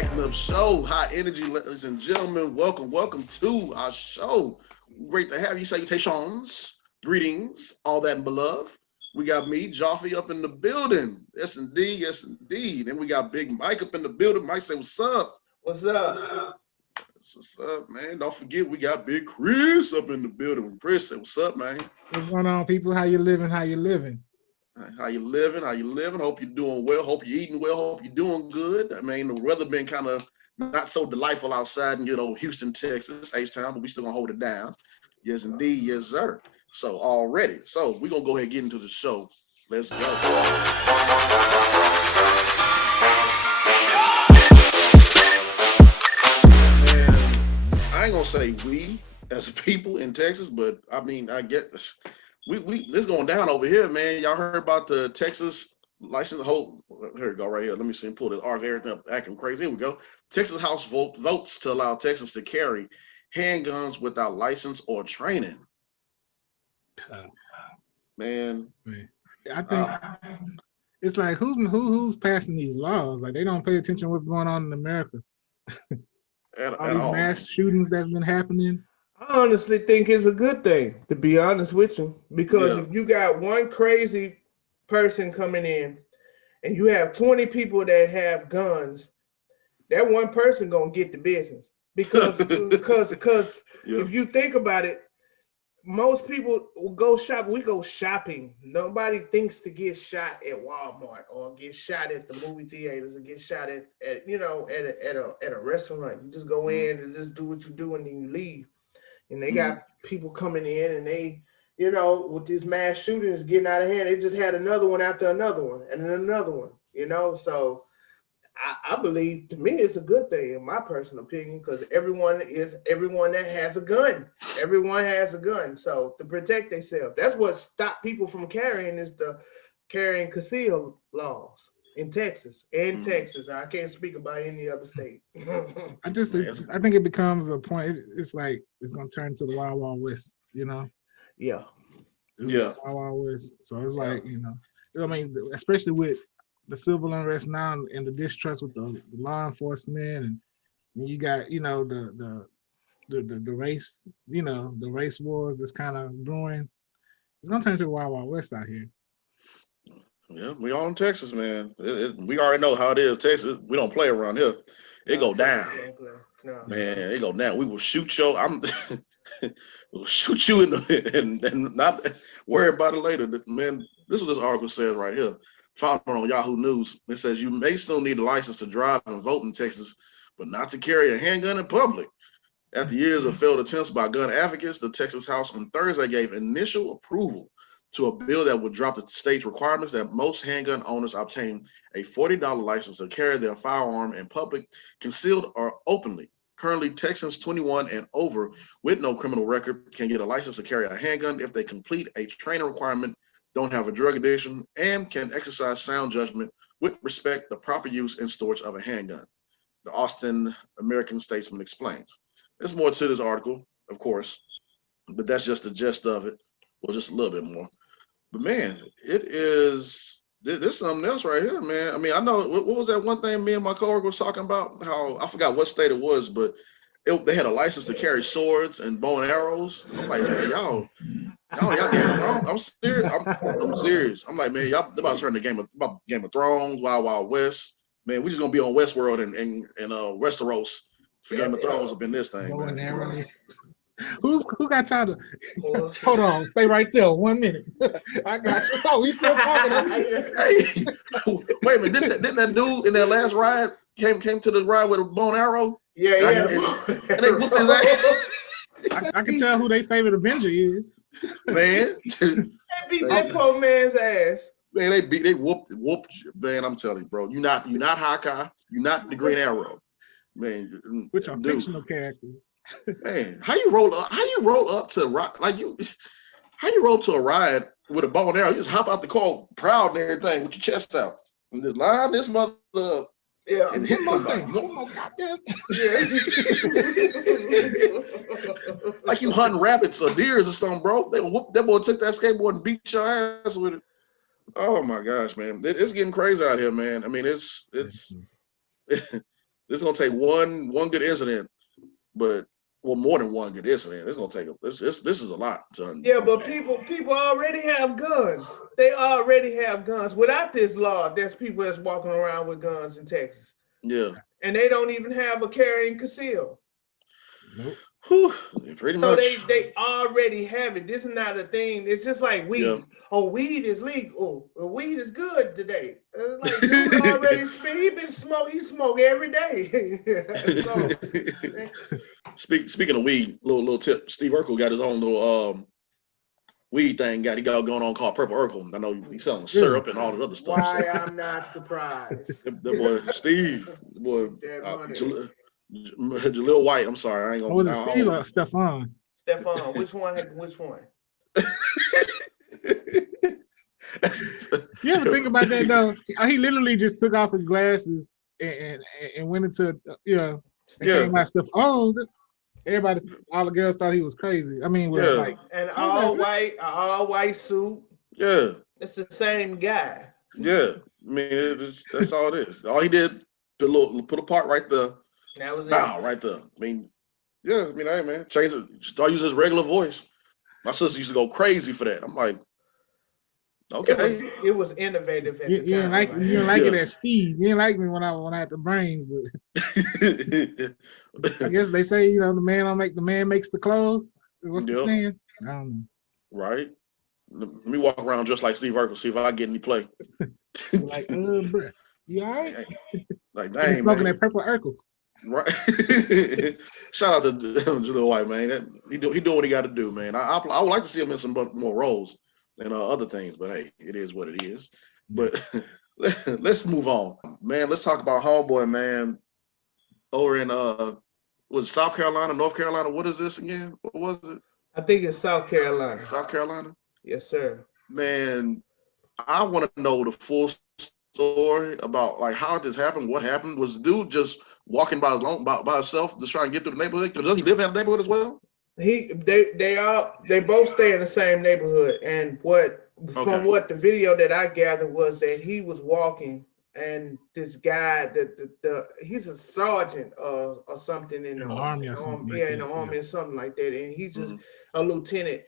Stacking Up Show. High energy, ladies and gentlemen. Welcome to our show. Great to have you. Salutations, greetings, all that and beloved. We got me, Joffrey, up in the building. Yes, indeed. Yes, indeed. And we got Big Mike up in the building. Mike say, what's up? What's up? What's up, man? Don't forget, we got Big Chris up in the building. Chris say, what's up, man? What's going on, people? How you living? How you living? How you living? How you living? Hope you're doing well. Hope you're eating well. Hope you're doing good. I mean, the weather been kind of not so delightful outside in Houston, Texas, H-Town, but we still gonna hold it down. Yes, indeed. Yes, sir. So already. So we're gonna go ahead and get into the show. Let's go. And I ain't gonna say we as a people in Texas, but I mean, I get we this going down over here, man. Y'all heard about the Texas license hold? Here we go, right here. Let me see. Pull this arc, everything up, acting crazy. Here we go. Texas House votes to allow Texans to carry handguns without license or training. Man, I think it's like who's passing these laws? Like they don't pay attention to what's going on in America. at All these all. mass shootings that's been happening. I honestly think it's a good thing, to be honest with you, because if you got one crazy person coming in and you have 20 people that have guns, that one person gonna get the business. Because if you think about it, most people will go shop. We go shopping. Nobody thinks to get shot at Walmart or get shot at the movie theaters or get shot at a restaurant. You just go in and just do what you do and then you leave. And they got people coming in and they, with these mass shootings getting out of hand, they just had another one after another one and then another one, So I believe, to me, it's a good thing, in my personal opinion, because everyone that has a gun. Everyone has a gun. So to protect themselves. That's what stopped people from carrying is the carry and conceal laws in Texas. I can't speak about any other state. I think it becomes a point. It's like it's gonna turn to the Wild Wild West, Yeah. Wild Wild West. So it's like, I mean, especially with the civil unrest now and the distrust with the law enforcement, and you got the race, the race wars that's kind of brewing. It's gonna turn to the Wild Wild West out here. Yeah, we all in Texas, man. We already know how it is. Texas, we don't play around here. It go down. No. Man, it go down. We will shoot you. We'll shoot you and not worry about it later. Man, this is what this article says right here. Found on Yahoo News. It says you may still need a license to drive and vote in Texas, but not to carry a handgun in public. After years of failed attempts by gun advocates, the Texas House on Thursday gave initial approval to a bill that would drop the state's requirements that most handgun owners obtain a $40 license to carry their firearm in public, concealed or openly. Currently, Texans 21 and over with no criminal record can get a license to carry a handgun if they complete a training requirement, don't have a drug addiction, and can exercise sound judgment with respect to the proper use and storage of a handgun. The Austin American Statesman explains. There's more to this article, of course, but that's just the gist of it, or just a little bit more. But man, this is something else right here, man. I mean, I know, what was that one thing me and my coworker was talking about? How, I forgot what state it was, but they had a license to carry swords and bow and arrows. I'm like, man, y'all Game of Thrones. I'm serious. I'm serious. I'm like, man, y'all about to turn the Game of Thrones, Wild Wild West. Man, we just gonna be on Westworld and Westeros for Game of Thrones up in this thing, Bow and man. arrows. Who got time to hold on? Stay right there. 1 minute. I got you. Oh, we still talking. Hey, wait a minute. Didn't that dude in that last ride came to the ride with a bow and arrow? Yeah. And they whooped his ass. I can tell who their favorite Avenger is. Man, They beat that poor man's ass. Man, they whooped. Man, I'm telling you, bro. You're not Hawkeye. You're not the Green Arrow. Man, Which are fictional characters. Man, how you roll up to how you roll to a ride with a bow and arrow? You just hop out the car proud and everything with your chest out and just line this mother up and hit somebody. Like you hunting rabbits or deers or something, bro. They whoop that boy, took that skateboard and beat your ass with it. Oh my gosh, man. It's getting crazy out here, man. I mean, it's This is gonna take one good incident, but well, more than one good incident. It's gonna take this is a lot. Yeah, but people already have guns. They already have guns. Without this law, there's people that's walking around with guns in Texas. Yeah. And they don't even have a carry and conceal. Nope. Whew, pretty So much. they already have it. This is not a thing. It's just like weed. Yeah. Oh, weed is legal. Oh, weed is good today. Like dude already he smoke every day. So, speaking of weed, little tip. Steve Urkel got his own little weed thing he got going on called Purple Urkel. I know he's selling syrup and all the other stuff. Why I'm not surprised. The boy Steve, the boy Jaleel White. I'm sorry, I ain't gonna. Was it Steve or Stefan? Stefan, which one? You ever think about that though? He literally just took off his glasses and went into and came out stuff. Oh, everybody, all the girls thought he was crazy. I mean, like an all white suit. Yeah, it's the same guy. Yeah, I mean that's all it is. All he did, put a part right there. That was it. Right there. I mean, yeah. I mean, hey man, change it. Start using his regular voice. My sister used to go crazy for that. I'm like, okay. It was innovative at the time. You didn't like it as Steve. You didn't like me when I had the brains, but I guess they say the man makes the clothes. What's the saying? I don't know. Right. Let me walk around just like Steve Urkel, see if I get any play. Like, bro, you all right? Like, dang, smoking man. that Purple Urkel. Right. Shout out to Jaleel White, man. He doing what he got to do, man. I would like to see him in some more roles and other things, but hey, it is what it is. But let's move on, man. Let's talk about homeboy, man. Over in was South Carolina, North Carolina? What is this again? What was it? I think it's South Carolina. South Carolina. Yes, sir. Man, I want to know the full story about like how did this happen? What happened? Was the dude just walking by himself, just trying to get through the neighborhood? Does he live in that neighborhood as well? They both stay in the same neighborhood, and from what the video that I gathered was that he was walking, and this guy he's a sergeant or something in the army or something. In the army or something like that, and he's just a lieutenant.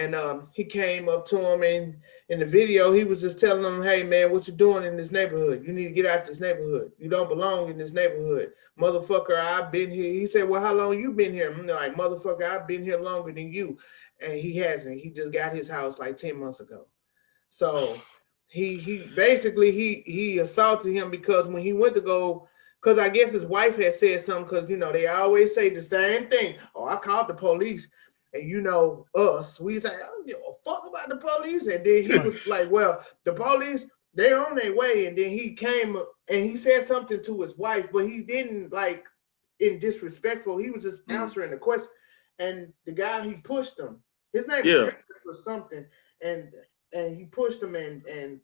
And he came up to him, and in the video, he was just telling him, "Hey, man, what you doing in this neighborhood? You need to get out this neighborhood. You don't belong in this neighborhood. Motherfucker, I've been here." He said, "Well, how long you been here?" I'm like, "Motherfucker, I've been here longer than you." And he hasn't. He just got his house like 10 months ago. So he basically he assaulted him because when he went to go, because I guess his wife had said something, because they always say the same thing. "Oh, I called the police." And us, we say, "I don't give a fuck about the police." And then he was like, "Well, the police, they're on their way." And then he came and he said something to his wife, but he didn't like in disrespectful. He was just answering the question. And the guy, he pushed him. His name was something. And he pushed him and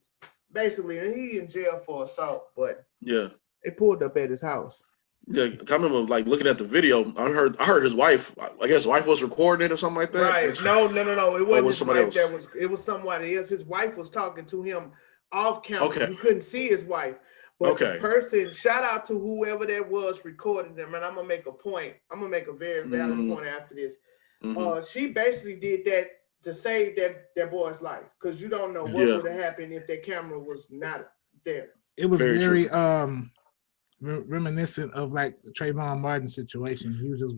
basically he in jail for assault. But they pulled up at his house. Yeah, I remember like looking at the video. I heard his wife. I guess his wife was recording it or something like that. Right? No. It wasn't his somebody wife. else? It was somebody else. His wife was talking to him off camera. Okay. You couldn't see his wife. But the person, shout out to whoever that was recording them. And I'm gonna make a point. I'm gonna make a very valid point after this. She basically did that to save that boy's life, because you don't know what would have happened if that camera was not there. It was very reminiscent of like the Trayvon Martin situation. He was just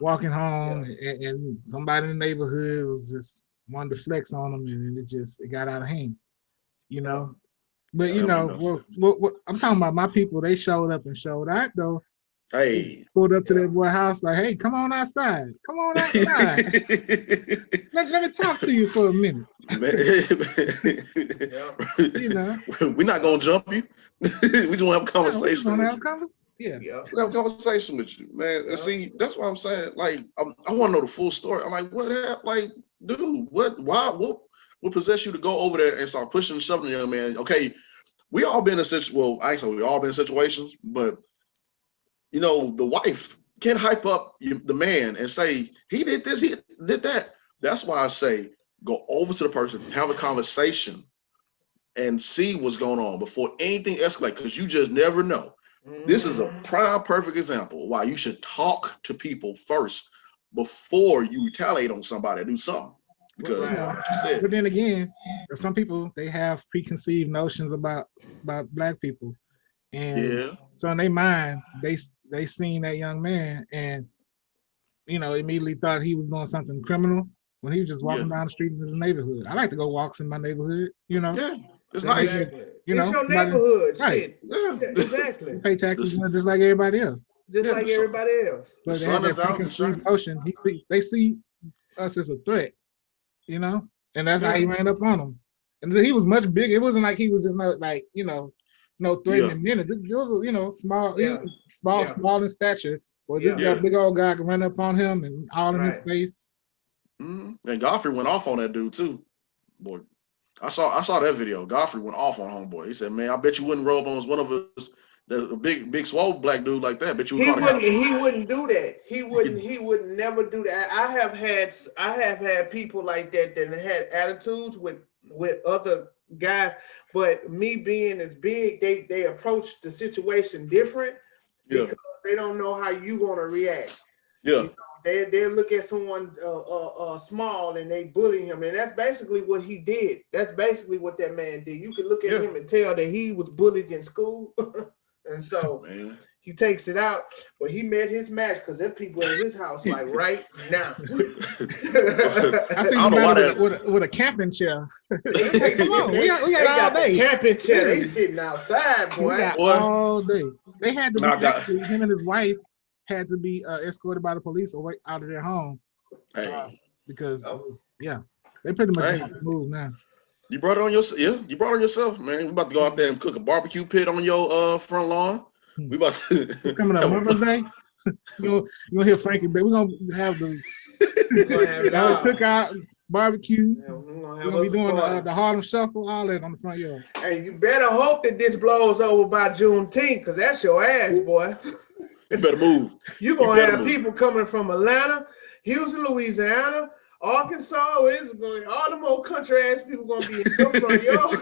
walking home and somebody in the neighborhood was just wanted to flex on him, and it got out of hand, But what I'm talking about, my people, they showed up and showed out though. Hey, pulled up to that boy house like, "Hey, come on outside. Come on outside. let me talk to you for a minute." We're not gonna jump you. We just want to have a conversation. We have a conversation with you, man. And see, that's what I'm saying. Like, I want to know the full story. I'm like, what happened? Like, dude, what possessed you to go over there and start pushing and shoving the young man? Okay, we all been in we all been in situations, but the wife can hype up the man and say, he did this, he did that. That's why I say, go over to the person, have a conversation, and see what's going on before anything escalates, because you just never know. This is a prime perfect example why you should talk to people first before you retaliate on somebody, do something. Because like you said. But then again, some people, they have preconceived notions about black people. And so in their mind, they seen that young man and, you know, immediately thought he was doing something criminal when he was just walking down the street in his neighborhood. I like to go walks in my neighborhood, you know. Yeah, it's nice. You know, it's your neighborhood, right? Shit. Yeah, exactly. You pay taxes just like everybody else. Just like everybody else. But they have that preconceived notion. They see us as a threat, you know, and that's how he ran up on them. And he was much bigger. It wasn't like he was just not like, you know, no threatening minute. It was, you know, small in stature. Well, this big old guy can run up on him and all in his face. And Godfrey went off on that dude too. Boy, I saw that video. Godfrey went off on homeboy. He said, "Man, I bet you wouldn't roll up on one of us, the big swole black dude like that. Bet you would." He wouldn't do that. He would never do that. I have had people like that had attitudes with other guys, but me being as big, they approach the situation different because they don't know how you gonna react. Yeah. You know, they look at someone small and they bully him, and that's basically what he did. That's basically what that man did. You can look at him and tell that he was bullied in school, and so he takes it out. But he met his match because there are people in his house like right now. I think I don't know why with a camping chair. Come on, we got all day. Camping chair. They sitting outside, boy. All day. They had to be him and his wife had to be escorted by the police away out of their home because they pretty much have to move now. You brought it on yourself. Yeah, you brought it on yourself, man. We about to go out there and cook a barbecue pit on your front lawn. We about to coming up Mother's Day. You gonna hear Frankie, but we're gonna have the cookout barbecue. We're gonna be doing the Harlem Shuffle, all that on the front yard. Hey, you better hope that this blows over by Juneteenth, because that's your ass, boy. You better move. You're gonna have people coming from Atlanta, Houston, Louisiana, Arkansas. It's going all the more country ass people gonna be in your front yard.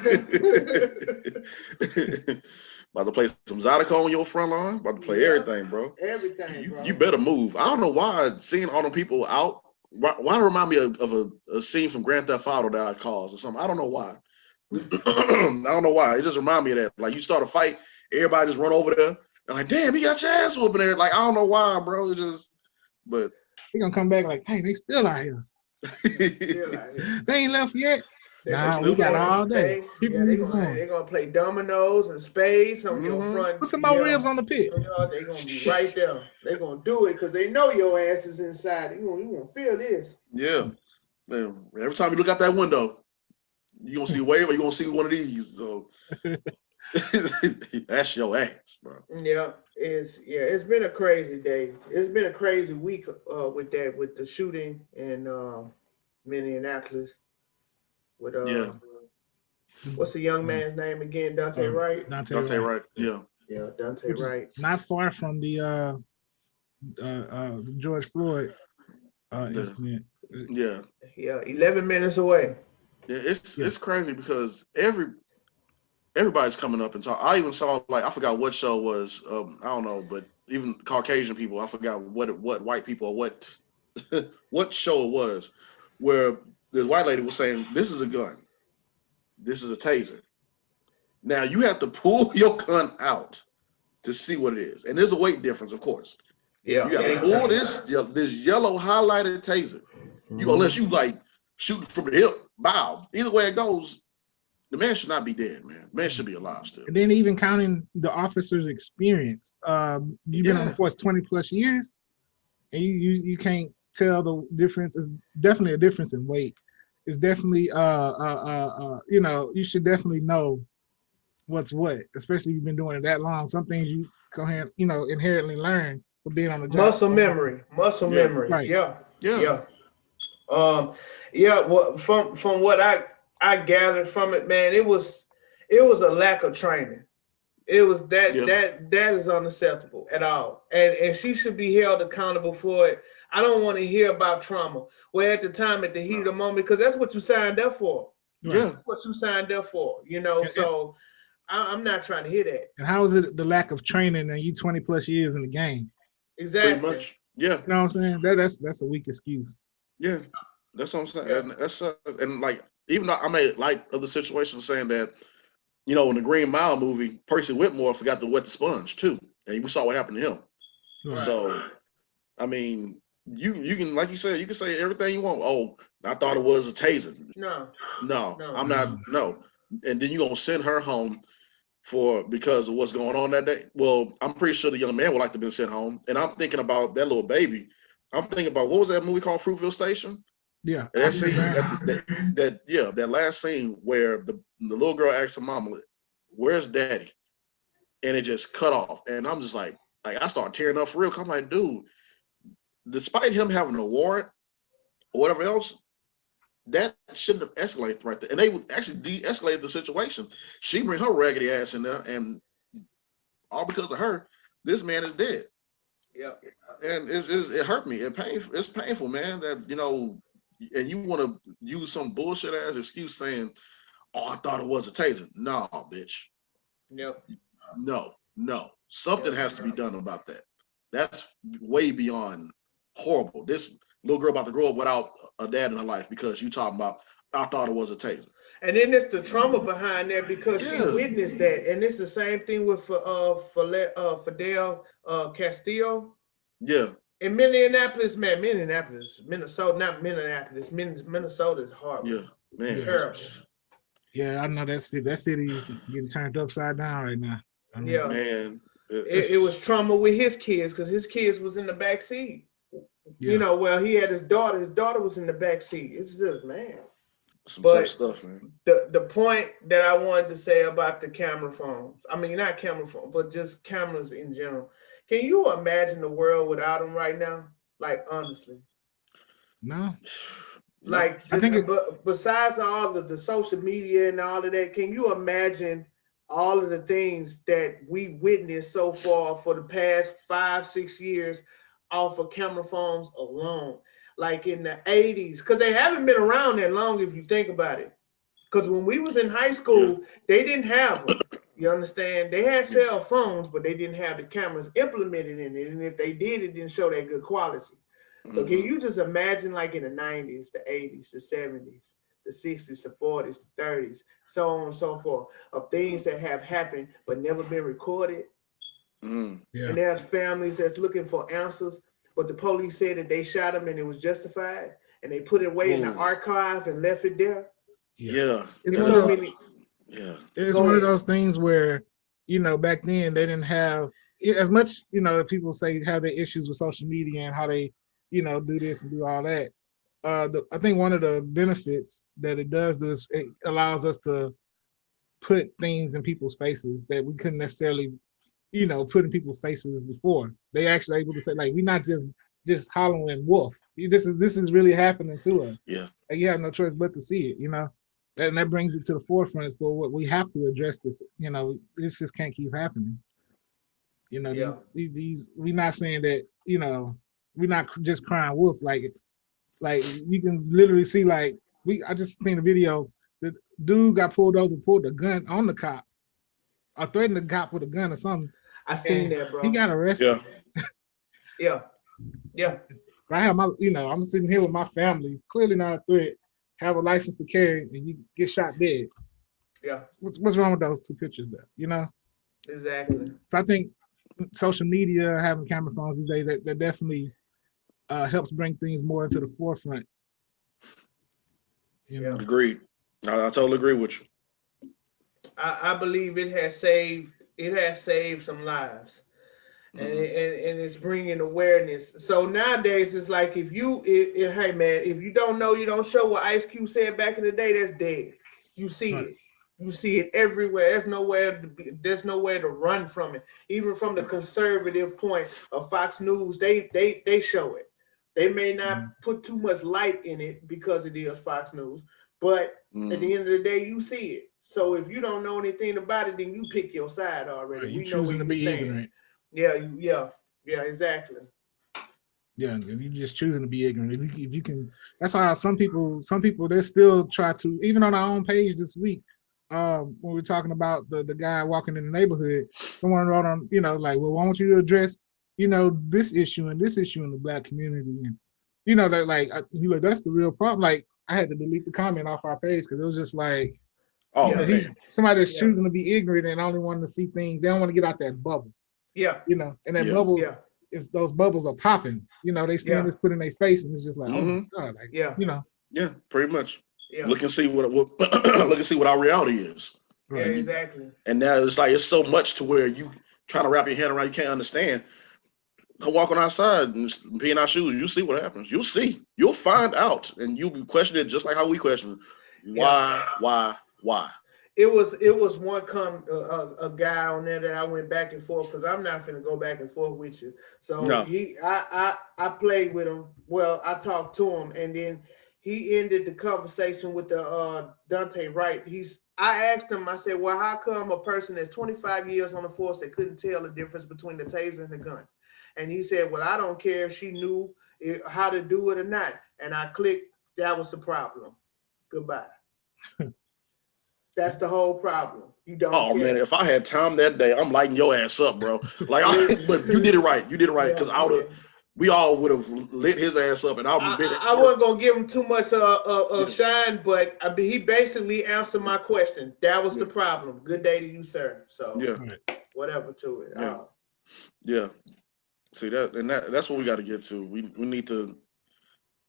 About to play some Zydeco on your front lawn. About to play everything, bro. Everything, bro. You better move. I don't know why seeing all them people out. Why remind me of a scene from Grand Theft Auto that I caused or something. I don't know why. I don't know why. It just remind me of that. Like you start a fight, everybody just run over there. And like, damn, he got your ass whooping there. Like, I don't know why, bro. It's just, but he gonna come back like, hey, they still out here. They ain't left yet. Nah, we got all day. They're gonna play dominoes and spades on your front. Put some more ribs on the pit. They're gonna be right there. They're gonna do it because they know your ass is inside. You gonna feel this. Yeah. Every time you look out that window, you gonna see a wave or you gonna see one of these. So that's your ass, bro. Yeah, it's been a crazy day. It's been a crazy week with the shooting in Minneapolis. With what's the young man's name again? Dante Wright. Dante Wright. Yeah. Yeah, Dante Wright. Not far from the George Floyd incident. Yeah. 11 minutes away. Yeah, it's crazy because everybody's coming up and talk. I even saw, like, I forgot what show it was. I don't know, but even Caucasian people, I forgot what white people or what show it was, where this white lady was saying, "This is a gun. This is a taser. Now you have to pull your gun out to see what it is, and there's a weight difference, of course. Yeah, you got to pull this yellow highlighted taser. You unless you like shoot from the hip, bow. Either way it goes." The man should not be dead, man. The man should be alive still. And then even counting the officer's experience, you've been on the force 20 plus years, and you can't tell the difference. It's definitely a difference in weight. It's definitely you know, you should definitely know what's what, especially if you've been doing it that long. Some things you can, you know, inherently learn from being on the job. Muscle memory. Right. Yeah. Well, from what I gathered from it, man, it was a lack of training. It was that is unacceptable at all. And she should be held accountable for it. I don't want to hear about trauma. Well, at the time, at the heat of the moment, because that's what you signed up for. Yeah. That's what you signed up for, you know. So I'm not trying to hear that. And how is it the lack of training and you 20 plus years in the game? Pretty Exactly. much. Yeah. You know what I'm saying? That's a weak excuse. Yeah. That's what I'm saying. Yeah. And that's and like even though I made light of the situation saying that, in the Green Mile movie, Percy Whitmore forgot to wet the sponge too. And we saw what happened to him. Right. So I mean, you can, like you said, you can say everything you want. Oh, I thought it was a taser. No. No, No. I'm not. No. And then you're gonna send her home because of what's going on that day. Well, I'm pretty sure the young man would like to be sent home. And I'm thinking about that little baby. I'm thinking about, what was that movie called, Fruitville Station? Yeah. And that scene, that last scene where the little girl asks her mama, "Where's daddy?" And it just cut off. And I'm just like I start tearing up for real. 'Cause I'm like, dude, despite him having a warrant or whatever else, that shouldn't have escalated right there. And they would actually de-escalate the situation. She bring her raggedy ass in there, and all because of her, this man is dead. Yeah. And it hurt me. It's painful, man. That and you want to use some bullshit ass excuse saying, "Oh, I thought it was a taser." No, bitch. Yep. No. Something has to be done about that. That's way beyond horrible. This little girl about to grow up without a dad in her life because you talking about, I thought it was a taser. And then it's the trauma behind that because she Yeah. witnessed that, and it's the same thing with Fidel Castillo Yeah. in Minneapolis, man. Minnesota, not Minneapolis. Minnesota is horrible. Yeah. Man. Terrible. Yeah, I know that city's getting turned upside down right now. I mean, Yeah. Man. It was trauma with his kids because his kids was in the back seat. yeah. Well, he had his daughter. His daughter was in the back seat. It's just, man. Some But tough stuff, man. the point that I wanted to say about the camera phones, I mean, not camera phone, but just cameras in general. Can you imagine the world without them right now? Like, honestly. No. Like, I think but besides all of the social media and all of that, can you imagine all of the things that we witnessed so far for the past 5-6 years off of camera phones alone? Like in the 80s, because they haven't been around that long if you think about it. Because when we was in high school, they didn't have them. You understand? They had cell phones, but they didn't have the cameras implemented in it. And if they did, it didn't show that good quality. So can you just imagine, like in the 90s, the 80s, the 70s, the 60s, the 40s, the 30s, so on and so forth, of things that have happened but never been recorded? Mm-hmm. Yeah. And there's families that's looking for answers, but the police said that they shot him and it was justified, and they put it away in the archive and left it there. Yeah. It's There's one so of those, many. Yeah. it's Go one of ahead. those things where, as then they didn't have as much, people say have their issues with social media and how they, do this and do all that. I think one of the benefits that it does is it allows us to put things in people's faces that we couldn't necessarily, put in people's faces before. They actually able to say, like, we're not just hollering wolf. This is really happening to us. Yeah. And you have no choice but to see it, And that brings it to the forefront for what we have to address this. This just can't keep happening. Yeah. These we're not saying that, we're not just crying wolf. Like you can literally see, like, I just seen a video. The dude got pulled over, pulled a gun on the cop, or threatened the cop with a gun or something. I seen that, bro. He got arrested. Yeah. Yeah. I have my, I'm sitting here with my family, clearly not a threat, have a license to carry, and you get shot dead. Yeah. What's wrong with those two pictures there? Exactly. So I think social media, having camera phones these days, that definitely helps bring things more into the forefront. Agreed. I totally agree with you. I believe it has saved some lives. And it's bringing awareness. So nowadays it's like, hey man, if you don't know, you don't show, what Ice Cube said back in the day, that's dead. You see it. You see it everywhere. There's nowhere to run from it. Even from the conservative point of Fox News, they show it. They may not put too much light in it because it is Fox News, but at the end of the day, you see it. So if you don't know anything about it, then you pick your side already. You we know where choosing to you be stand. ignorant. Yeah, exactly. Yeah, if you just choosing to be ignorant, if you can, that's why some people they still try to, even on our own page this week, when we were talking about the guy walking in the neighborhood, someone wrote on, like, well, why don't you address, this issue and this issue in the black community, and that, like, he like, that's the real problem. Like, I had to delete the comment off our page because it was just like, Oh he's man. somebody that's Yeah. choosing to be ignorant and only wanting to see things. They don't want to get out that bubble, Yeah. and that Yeah. bubble Yeah. is, those bubbles are popping. They seeing Yeah. this put in their face, and it's just like, oh my Mhm. God, like, Yeah. Yeah, pretty much. Yeah. Look and see what look and see what our reality is. Yeah. right. Exactly. And now it's like it's so much to where you trying to wrap your head around, you can't understand. Go walk on outside and be in our shoes. You see what happens. You'll see. You'll find out, and you'll be questioning it just like how we question. Yeah. Why? It was one a guy on there that I went back and forth because I'm not finna go back and forth with you. So No. I played with him. Well, I talked to him, and then he ended the conversation with the Dante Wright. I asked him. I said, well, how come a person that's 25 years on the force that couldn't tell the difference between the taser and the gun? And he said, well, I don't care if she knew how to do it or not. And I clicked. That was the problem. Goodbye. That's the whole problem. You don't Oh care. man, if I had time that day, I'm lighting your ass up, bro. Like, Listen. but you did it right. You did it right because Yeah, yeah. we all would have lit his ass up, and I would have been. I wasn't gonna give him too much Yeah. shine, but I mean, he basically answered my question. That was the Yeah. problem. Good day to you, sir. So Yeah, whatever to it. Yeah. yeah. See that, and that's what we got to get to. We need to.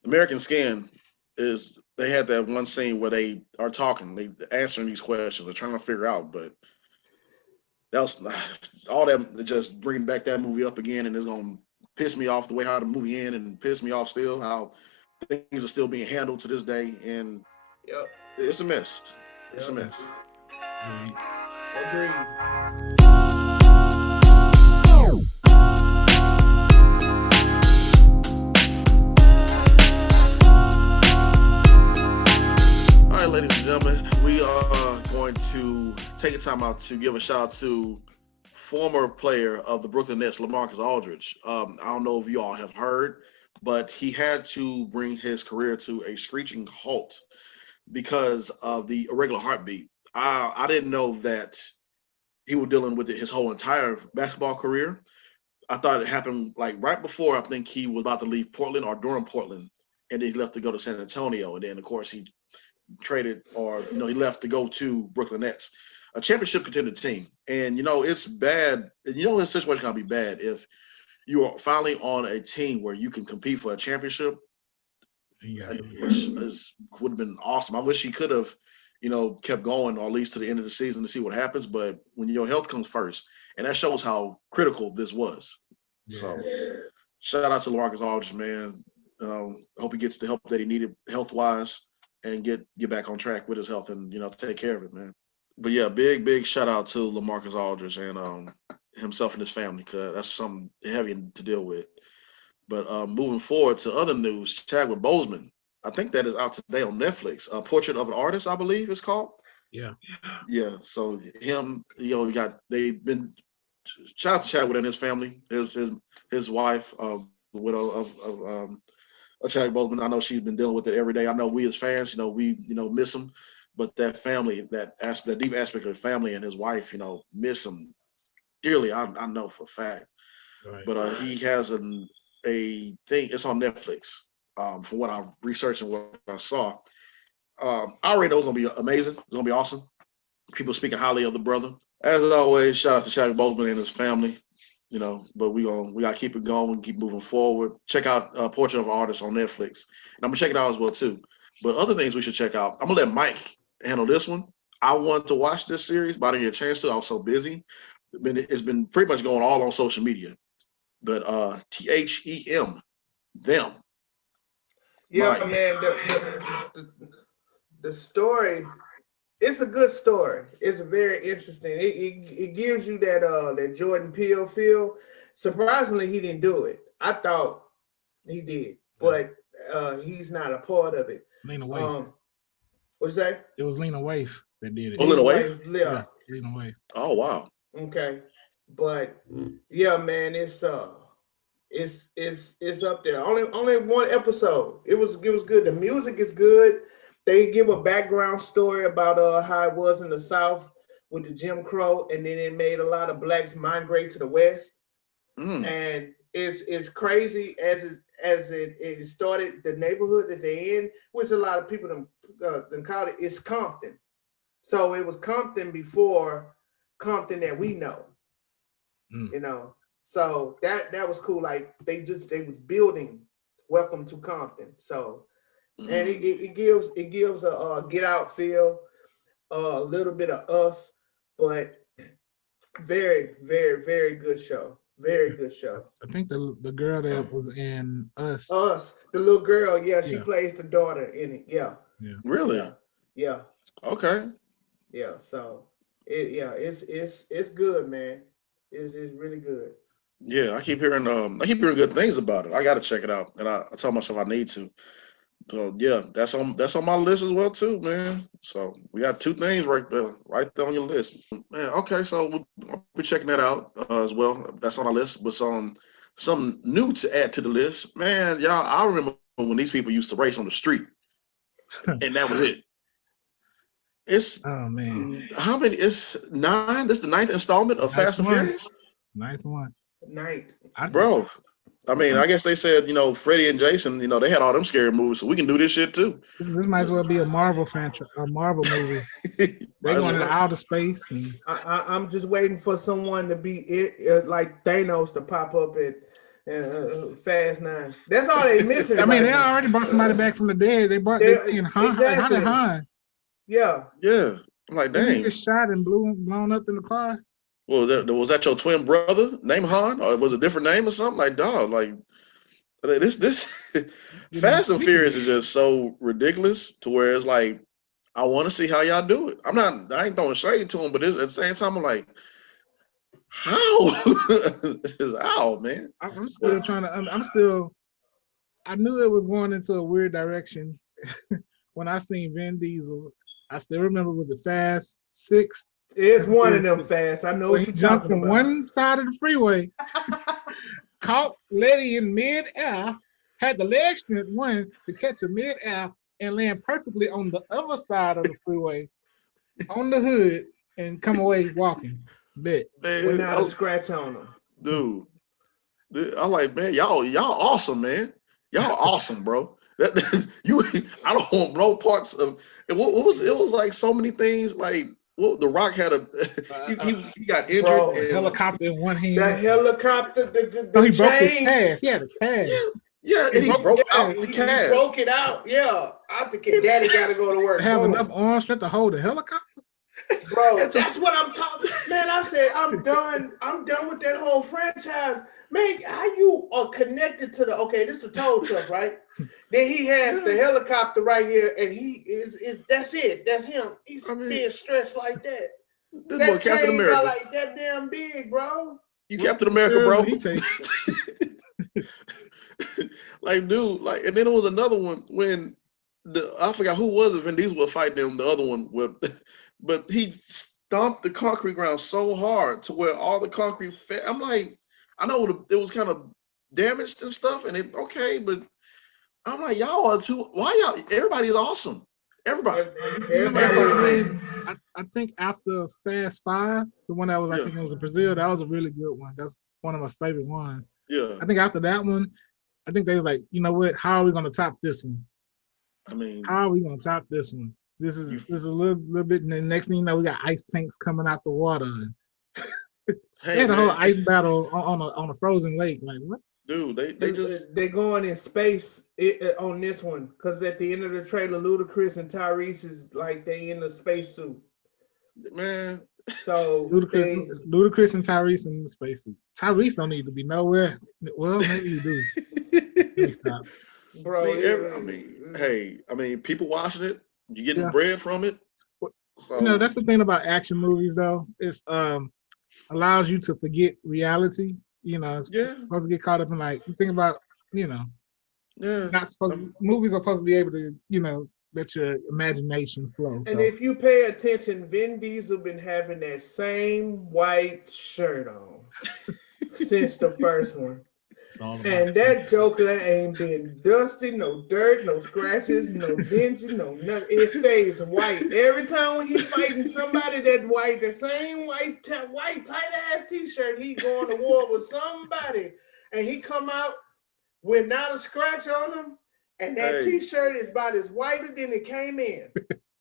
American Skin is they had that one scene where they are talking, they answering these questions, they're trying to figure out, but that was all that just bringing back that movie up again, and it's gonna piss me off the way how the movie ended, and piss me off still how things are still being handled to this day, and Yep. it's a mess. It's a Yep. mess. Agreed. All right, ladies and gentlemen, we are going to take a time out to give a shout out to former player of the Brooklyn Nets, LaMarcus Aldridge. I don't know if you all have heard, but he had to bring his career to a screeching halt because of the irregular heartbeat. I didn't know that he was dealing with it his whole entire basketball career. I thought it happened like right before I think he was about to leave Portland or during Portland, and then he left to go to San Antonio, and then of course he traded or he left to go to Brooklyn Nets, a championship contender team. And it's bad. His situation can be bad if you are finally on a team where you can compete for a championship, which would have been awesome. I wish he could have, kept going or at least to the end of the season to see what happens. But when your health comes first, and that shows how critical this was. Yeah. So shout out to LaMarcus Aldridge, man. I hope he gets the help that he needed health wise and get back on track with his health and take care of it, man. But yeah, big shout out to LaMarcus Aldridge and himself and his family because that's something heavy to deal with. But moving forward to other news, Chadwick Boseman, I think that is out today on Netflix. Portrait of an Artist, I believe it's called. Yeah. Yeah. So him, they've been shout out to Chadwick and his family, his wife, the widow of Chadwick Boseman. I know she's been dealing with it every day. I know we as fans, we miss him, but that family, that deep aspect of the family and his wife, miss him dearly. I know for a fact. Right. But he has a thing. It's on Netflix. From what I researched and what I saw, I already know it's gonna be amazing. It's gonna be awesome. People speaking highly of the brother. As always, shout out to Chadwick Boseman and his family. But we gotta keep it going, keep moving forward. Check out Portrait of an Artist on Netflix, and I'm gonna check it out as well too. But other things we should check out. I'm gonna let Mike handle this one. I wanted to watch this series, but I didn't get a chance to. I was so busy. It's been pretty much going all on social media. But THEM, them. Yeah, Mike. man. The story. It's a good story. It's very interesting. It gives you that Jordan Peele feel. Surprisingly, he didn't do it. I thought he did, but he's not a part of it. Lena Waithe. What's that? It was Lena Waithe that did it. Oh, Lena Waithe? Yeah. Lena Waithe. Oh wow. Okay. But yeah, man, it's up there. Only one episode. It was good. The music is good. they give a background story about how it was in the South with the Jim Crow, and then it made a lot of blacks migrate to the West. And it's crazy it started the neighborhood that they're in, which a lot of people them call it. It's Compton, so it was Compton before Compton that we know, you know. So that was cool. Like they was building Welcome to Compton. So and it gives a Get Out feel, a little bit of Us, but very, very, very good show. Very good show. I think the girl that was in Us. Us, the little girl, yeah, she plays the daughter in it. Yeah. Yeah. Really? Yeah. Okay. Yeah. So it's good, man. It's really good. Yeah, I keep hearing good things about it. I gotta check it out. And I told myself I need to. So yeah, that's on my list as well too, man. So we got two things right there on your list, man. Okay, so we'll be checking that out as well. That's on our list. But something new to add to the list, man. Y'all, I remember when these people used to race on the street, and that was it. It's oh man, how many? It's 9. This is the 9th installment of Fast and Furious. 9th one. Bro. I mean, I guess they said, Freddie and Jason, they had all them scary movies, so we can do this shit too. This might as well be a Marvel franchise, a Marvel movie. They're going to outer space. And... I'm just waiting for someone to be like Thanos to pop up at Fast 9. That's all they missing. I mean, they already brought somebody back from the dead. They brought Han. Exactly. Han. Yeah. Yeah. I'm like, dang. He just shot and blown up in the car. Well, was that your twin brother named Han, or was it a different name or something? Like, dog, like this Fast and Furious is just so ridiculous to where it's like, I want to see how y'all do it. I ain't throwing shade to them, but at the same time, I'm like, how? It's out, man. I'm still trying to. I knew it was going into a weird direction when I seen Vin Diesel. I still remember, was it Fast 6? It's one of them Fast. I know what you're jumped talking from about. one side of the freeway, caught Letty in mid-air, had the leg strength to catch her mid-air and land perfectly on the other side of the freeway, on the hood, and come away walking. Bet. Without a scratch on them. Dude, I'm like, man, y'all awesome, man. Y'all awesome, bro. I don't want no parts of it. What was it? Was like so many things. Like, The Rock had he got injured. Bro, helicopter in one hand. The helicopter, he broke his cast. He had a cast. Yeah, and he broke out the cast. He broke it out. Yeah, out the cast. Daddy got to go to work. Have enough arm strength to hold a helicopter. Bro, that's what I'm talking. Man, I said I'm done. I'm done with that whole franchise. Man, how you are connected to this is the tow truck, right? Then he has the helicopter right here, and he is that's it. That's him. He's being stretched like that. This boy Captain America. Got like that damn big, bro. You Captain America, bro. Like, dude, like, and then there was another one when I forgot who was it. Vin Diesel was fighting him. The other one but he stomped the concrete ground so hard to where all the concrete fell. I'm like, I know it was kind of damaged and stuff, and but I'm like, y'all are too. Why y'all? Everybody is awesome. Everybody. I think after Fast 5, the one that was, I think it was in Brazil, that was a really good one. That's one of my favorite ones. Yeah. I think after that one, I think they was like, you know what? How are we gonna top this one? I mean, how are we gonna top this one? This is a little bit, and then next thing you know, we got ice tanks coming out the water. They had a whole ice battle on a frozen lake. Like, what? Dude, they're going in space on this one, because at the end of the trailer, Ludacris and Tyrese is like they in the spacesuit. Man. So Ludacris and Tyrese in the spacesuit. Tyrese don't need to be nowhere. Well, maybe you do. Please stop. Bro, I mean, people watching it, you getting bread from it. So. That's the thing about action movies, though. It's allows you to forget reality. It's supposed to get caught up in, like, you think about, not supposed movies are supposed to be able to, let your imagination flow. And if you pay attention, Vin Diesel been having that same white shirt on since the first one. And that Joker ain't been dusted, no dirt, no scratches, no dents, no nothing. It stays white. Every time when he fighting somebody that white, the same white tight ass t-shirt, he going to war with somebody. And he come out with not a scratch on him. And that t-shirt is about as whiter than it came in.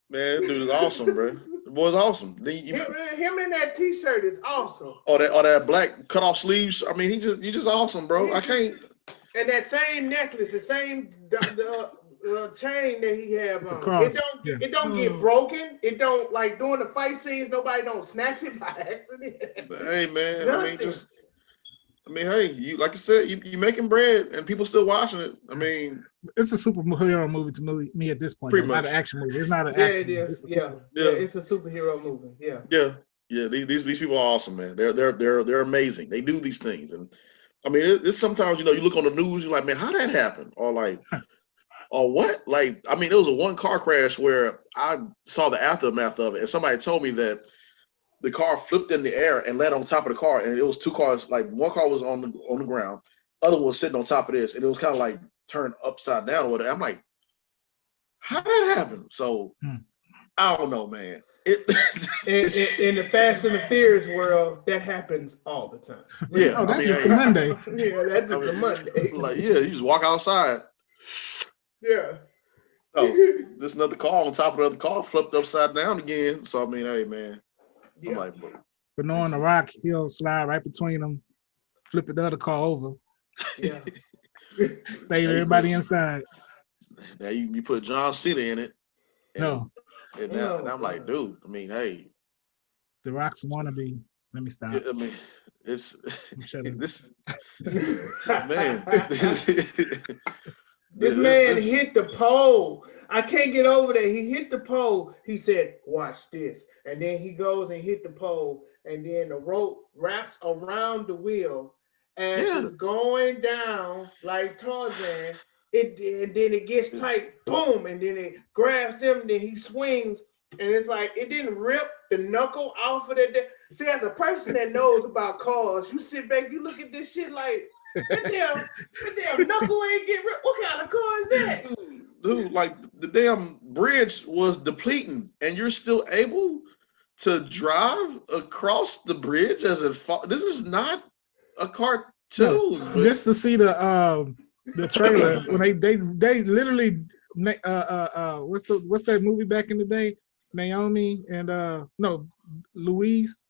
Man, that dude is awesome, bro. The boy's awesome. Him in that t-shirt is awesome. Or that black cut off sleeves. I mean, you just awesome, bro. I can't. And that same necklace, the same chain that he have on, it don't get broken. It don't, like during the fight scenes, nobody don't snatch it by accident. Hey man, I mean, hey, you like I said, you making bread and people still watching it. I mean, it's a superhero movie to me at this point. It's not an action movie. It's not an action movie. It is. It's a superhero movie. Yeah. These people are awesome, man. They're amazing. They do these things, and I mean, it's sometimes you look on the news, you're like, man, how that happened, or like, or what? Like, I mean, it was a one car crash where I saw the aftermath of it, and somebody told me that the car flipped in the air and landed on top of the car, and it was two cars. Like one car was on the ground, other one was sitting on top of this, and it was kind of like turned upside down with it. I'm like, how did that happen? So I don't know, man. In the Fast and the Furious world, that happens all the time. Yeah, that's just a Monday. Yeah, that's just a Monday. Like, yeah, you just walk outside. Yeah. Oh, there's another car on top of the other car flipped upside down again. So I mean, hey, man. Yeah. I'm like, but knowing the Rock, he'll slide right between them, flip the other car over. Yeah. Save everybody inside. Now you put John Cena in it. And now No. I'm like, dude, I mean, hey. The Rock's wannabe. Let me stop. I mean, it's this man. This man hit the pole. I can't get over that. He hit the pole. He said, watch this. And then he goes and hit the pole. And then the rope wraps around the wheel as it's going down like Tarzan. And then it gets tight. Boom. And then it grabs them. And then he swings. And it's like, it didn't rip the knuckle off of it. See, as a person that knows about cars, you sit back, you look at this shit like, that damn knuckle ain't get ripped. What kind of car is that? Dude, like the damn bridge was depleting, and you're still able to drive across the bridge as it falls. This is not a cartoon. No, just to see the trailer when they literally what's that movie back in the day? Naomi and Louise.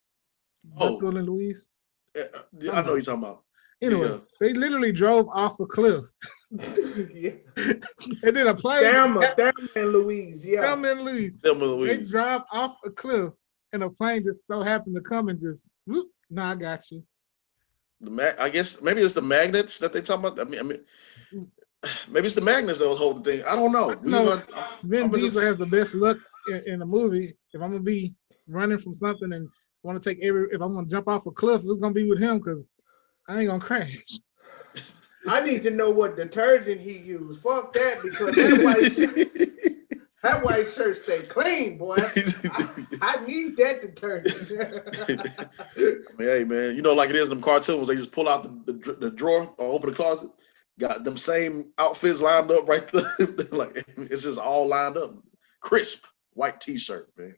And Louise. I know what you're talking about. Anyway, they literally drove off a cliff. Yeah. And then a plane. Thelma and Louise. Yeah. Thelma and Louise. They drive off a cliff, and a plane just so happened to come and just whoop. No, I got you. I guess maybe it's the magnets that they talk about. I mean, maybe it's the magnets that was holding the thing. I don't know. Vin Diesel has the best luck in the movie. If I'm gonna be running from something and want to if I'm gonna jump off a cliff, it's gonna be with him because I ain't gonna crash. I need to know what detergent he used. Fuck that, because that white shirt stay clean, boy. I need that detergent. I mean, hey, man, like it is in them cartoons. They just pull out the drawer or open the closet. Got them same outfits lined up right there. Like it's just all lined up. Crisp white t-shirt, man.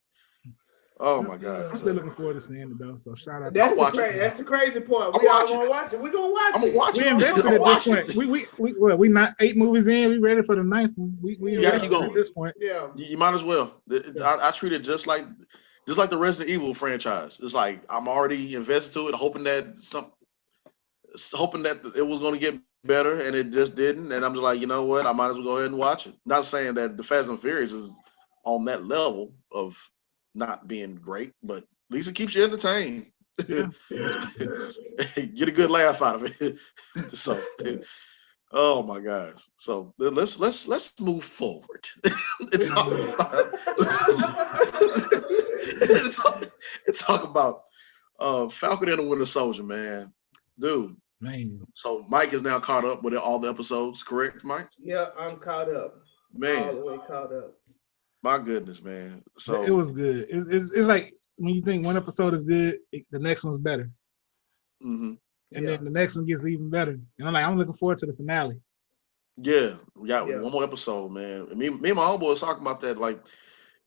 Oh my God! I'm still looking forward to seeing it though. So shout out. That's the crazy part. We all gonna watch it. We gonna watch it. I'm gonna watch it. We invested at this point. We not 8 movies in. We ready for the 9th one. We gotta keep going at this point. Yeah, you might as well. I treat it just like the Resident Evil franchise. It's like I'm already invested to it, hoping that it was gonna get better, and it just didn't. And I'm just like, you know what? I might as well go ahead and watch it. Not saying that the Fast and Furious is on that level of not being great, but at least it keeps you entertained. Yeah. Get a good laugh out of it. So, oh my gosh. So let's move forward. It's talk about Falcon and the Winter Soldier, man. Dude. Man. So Mike is now caught up with all the episodes, correct, Mike? Yeah, I'm caught up. Man. All the way caught up. My goodness, man. So it was good. It's like when you think one episode is good, the next one's better. Mm-hmm. and then the next one gets even better. And I'm looking forward to the finale. Yeah, we got one more episode, man. Me and my homeboy was talking about that. Like,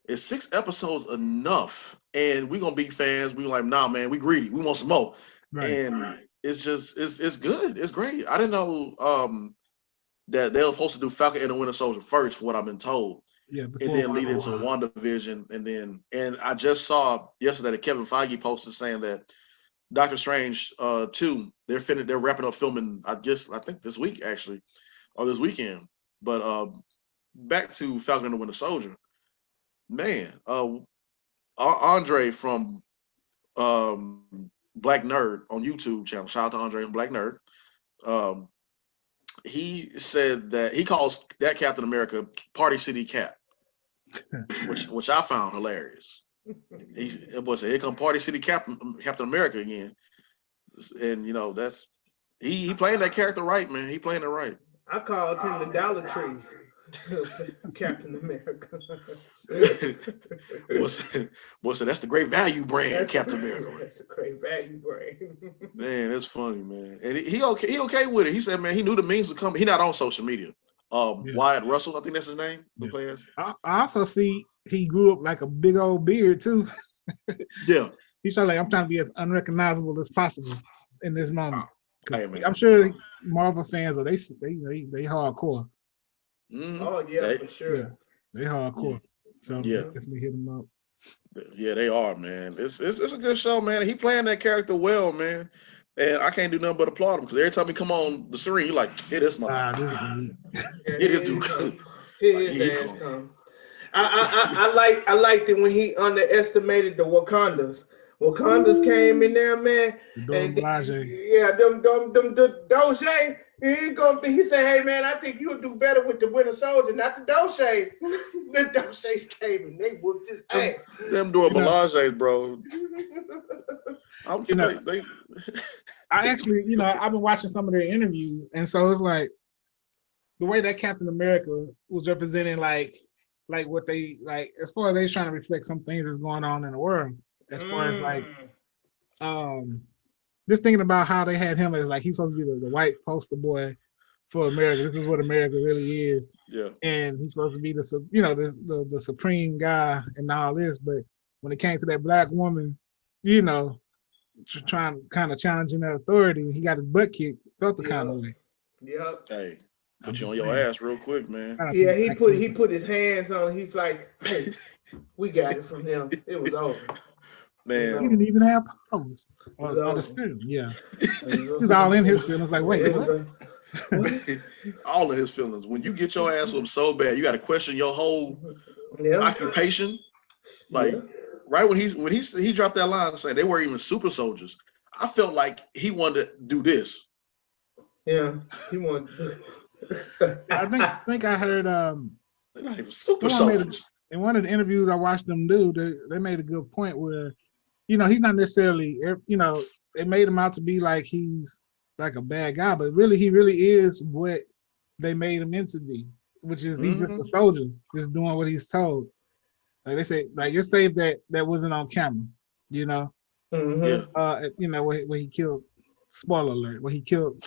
is 6 episodes enough? And we gonna be fans. We like, nah, man, we greedy. We want some more. Right. And it's just it's good. It's great. I didn't know that they were supposed to do Falcon and the Winter Soldier first, from what I've been told. Yeah, and then lead into WandaVision, and I just saw yesterday that Kevin Feige posted saying that Doctor Strange 2, they're wrapping up filming. I think this week actually, or this weekend. But back to Falcon and the Winter Soldier, man. Andre from Black Nerd on YouTube channel. Shout out to Andre from Black Nerd. He said that he calls that Captain America Party City Cap, which I found hilarious. It was here come Party City Captain America again, and that's he playing that character right, man. He playing it right. I called him the Dollar Tree Captain America. What's that's the Great Value brand, Captain America. That's a Great Value brand. Man, that's funny, man. And he okay with it. He said, man, he knew the memes would come. He not on social media. Wyatt Russell, I think that's his name. Who plays? I also see he grew up like a big old beard too. Yeah. He's like, I'm trying to be as unrecognizable as possible in this moment. Hey, I'm sure Marvel fans are they hardcore. Mm-hmm. Oh yeah, for sure. Yeah, they hardcore. So definitely hit them up. Yeah, they are, man. It's a good show, man. He playing that character well, man. And I can't do nothing but applaud him because every time he come on the screen, you like, hey, this motherfucker. This dude. His ass come. I liked it when he underestimated the Wakandas. Wakandas came in there, man. And them Doge. He said, hey man, I think you'll do better with the Winter Soldier, not the Doge. The Doges came and they whooped his ass. Them doing Melages, bro. I'm telling you, I actually, I've been watching some of their interviews, and so it's like the way that Captain America was representing like what they like as far as they trying to reflect some things that's going on in the world. As far as like just thinking about how they had him as like he's supposed to be the white poster boy for America. This is what America really is. Yeah. And he's supposed to be the supreme guy and all this. But when it came to that black woman, trying kind of challenging that authority, he got his butt kicked, felt the kind of way. Yep. Hey, put you on your ass real quick, man. Yeah, he put his hands on. He's like, hey, we got it from him. It was over. Man, he didn't even have powers. Yeah, he was all in his feelings. Like, wait, what? All in his feelings. When you get your ass whooped so bad, you got to question your whole occupation. Like, right when he dropped that line saying they weren't even super soldiers, I felt like he wanted to do this. Yeah, he wanted. I think I heard. They're not even super soldiers. In one of the interviews I watched them do, they made a good point where, he's not necessarily, they made him out to be like he's like a bad guy, but really he really is what they made him into be, which is he's just a soldier, just doing what he's told. Like they say, like just say that wasn't on camera, where he killed. Spoiler alert! Where he killed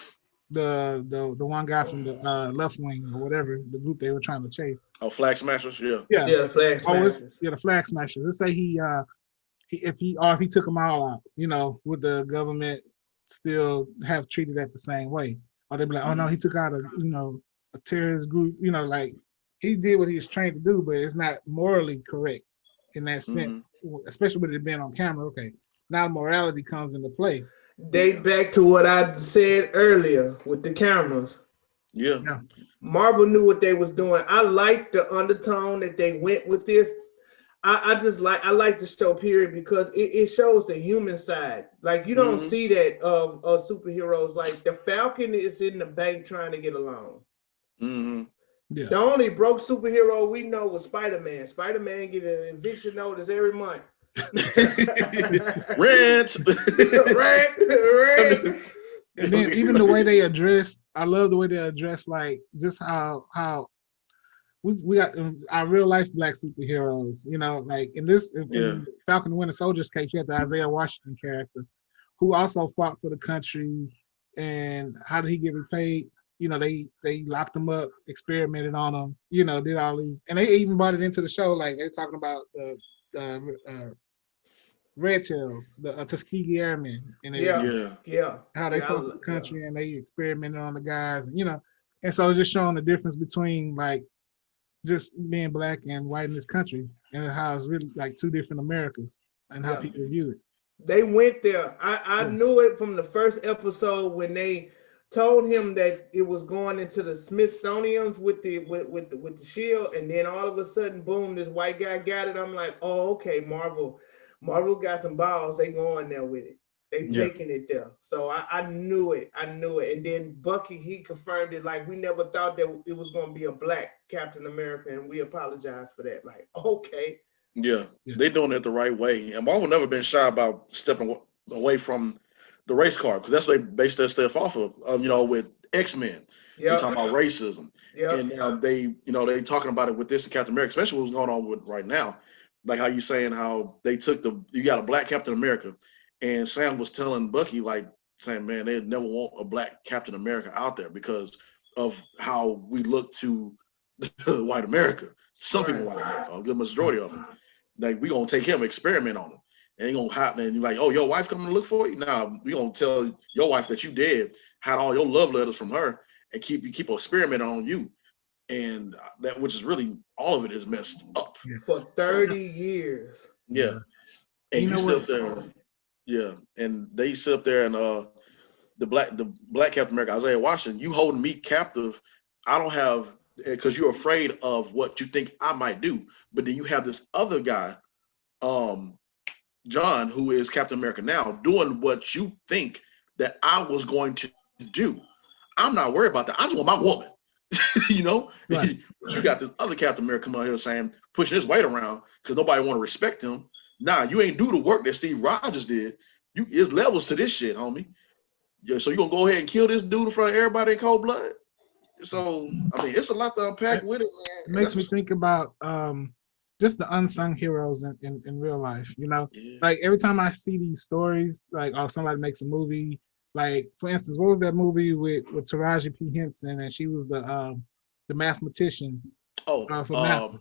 the one guy from the left wing or whatever the group they were trying to chase. Oh, Flag Smashers, yeah, the Flag Smashers. The Flag Smashers. Let's say if he took them all out, would the government still have treated that the same way? Or they'd be like, oh no, he took out a terrorist group, like he did what he was trained to do, but it's not morally correct in that sense, especially with it being on camera. Okay, now morality comes into play. Date back to what I said earlier with the cameras. Yeah. Marvel knew what they was doing. I like the undertone that they went with this. I like the show period because it shows the human side. Like you don't see that of superheroes. Like the Falcon is in the bank trying to get along. Yeah. The only broke superhero we know was Spider-Man. Spider-Man get an eviction notice every month. Rent. And then even the way they address, I love the way they address like just how we got our real life black superheroes, like in Falcon and Winter Soldier's case, you had the Isaiah Washington character who also fought for the country, and how did he get repaid? You know, they locked him up, experimented on him, you know, did all these, and they even brought it into the show. Like they're talking about the Red Tails, the Tuskegee Airmen, and Yeah, everything, Yeah. yeah, how they yeah, fought for the country and they experimented on the guys, and, you know, and so just showing the difference between like just being black and white in this country, and how it's really like two different Americas and how yeah. people view it. They went there. I Yeah. knew it from the first episode when they told him that it was going into the Smithsonian's with the shield, and then all of a sudden, boom, this white guy got it. I'm like, oh, okay, Marvel got some balls. They going there with it. They Yeah. taking it there. So I knew it. I knew it. And then Bucky, he confirmed it. Like, we never thought that it was going to be a black Captain America, and we apologize for that. Like, okay. Yeah. Yeah. They doing it the right way. And Marvel never been shy about stepping away from the race card, because that's what they base their stuff off of. You know, with X-Men, they Yeah. talking about racism. Yeah. And they, you know, they talking about it with this and Captain America, especially what's going on with right now. Like how you saying how they took you got a black Captain America, and Sam was telling Bucky, like, saying, man, they'd never want a black Captain America out there because of how we look to white America. Some people in white America, a good majority of them. Like, we gonna take him, experiment on him. And he gonna happen, and you're like, oh, your wife coming to look for you? Nah, we gonna tell your wife that you dead, had all your love letters from her, and keep experimenting on you. And that, which is really, all of it is messed up. Yeah. For 30 years. Yeah. And You you know sit what? up there, yeah, and they sit up there, and the black Captain America, Isaiah Washington, you holding me captive. I don't have, because you're afraid of what you think I might do. But then you have this other guy, John, who is Captain America now, doing what you think that I was going to do. I'm not worried about that. I just want my woman. You know, Right. but you got this other Captain America coming out here saying, pushing his weight around because nobody want to respect him. Nah, you ain't do the work that Steve Rogers did. You, is levels to this shit, homie. Yeah, so you gonna go ahead and kill this dude in front of everybody in cold blood? So I mean, it's a lot to unpack with it, It man. makes me think about just the unsung heroes in real life. You know, Yeah. like every time I see these stories, like, oh, somebody makes a movie. Like, for instance, what was that movie with Taraji P. Henson, and she was the mathematician Oh, for NASA.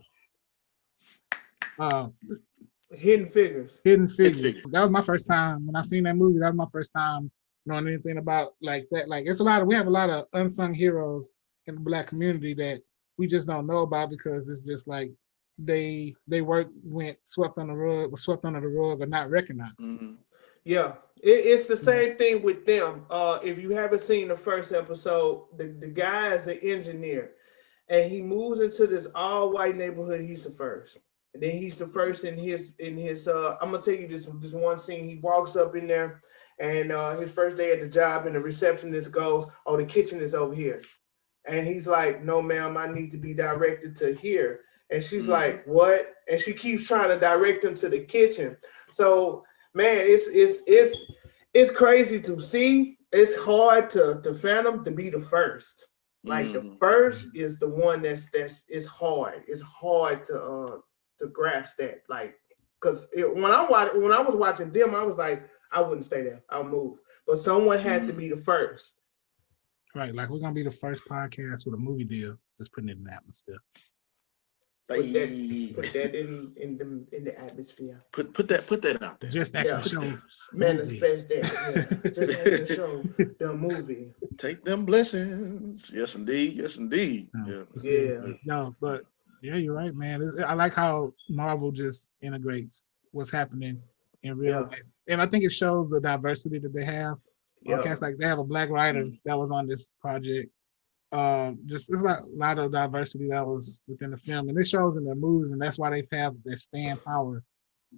Hidden Figures. Hidden Hidden Figures. Figures. That was my first time when I seen that movie. That was my first time knowing anything about like that. Like, it's a lot of, we have a lot of unsung heroes in the black community that we just don't know about because it's just like they work went swept under the rug or not recognized. Mm-hmm. Yeah, it's the same thing with them. If you haven't seen the first episode, the guy is an engineer, and he moves into this all white neighborhood. He's the first, and then he's the first in his. I'm gonna tell you this one scene. He walks up in there, and his first day at the job, and the receptionist goes, "Oh, the kitchen is over here," and he's like, "No, ma'am, I need to be directed to here." And she's like, "What?" And she keeps trying to direct him to the kitchen. So, man, it's crazy to see. It's hard to fathom to be the first. Like, the first is the one that's it's hard. It's hard to grasp that. Like, because when I was watching them, I was like, I wouldn't stay there. I'll move. But someone had to be the first. Right, like we're gonna be the first podcast with a movie deal that's putting it in the atmosphere. Put that in the atmosphere. Put that out there. Just act the show. Manifest that. Yeah. Just act the show. The movie. Take them blessings. Yes, indeed. Yes, indeed. Yeah. No, but yeah, you're right, man. I like how Marvel just integrates what's happening in real life, and I think it shows the diversity that they have. Yeah. Cast, like they have a black writer that was on this project. Just it's like a lot of diversity that was within the film, and it shows in their movies, and that's why they have their stand power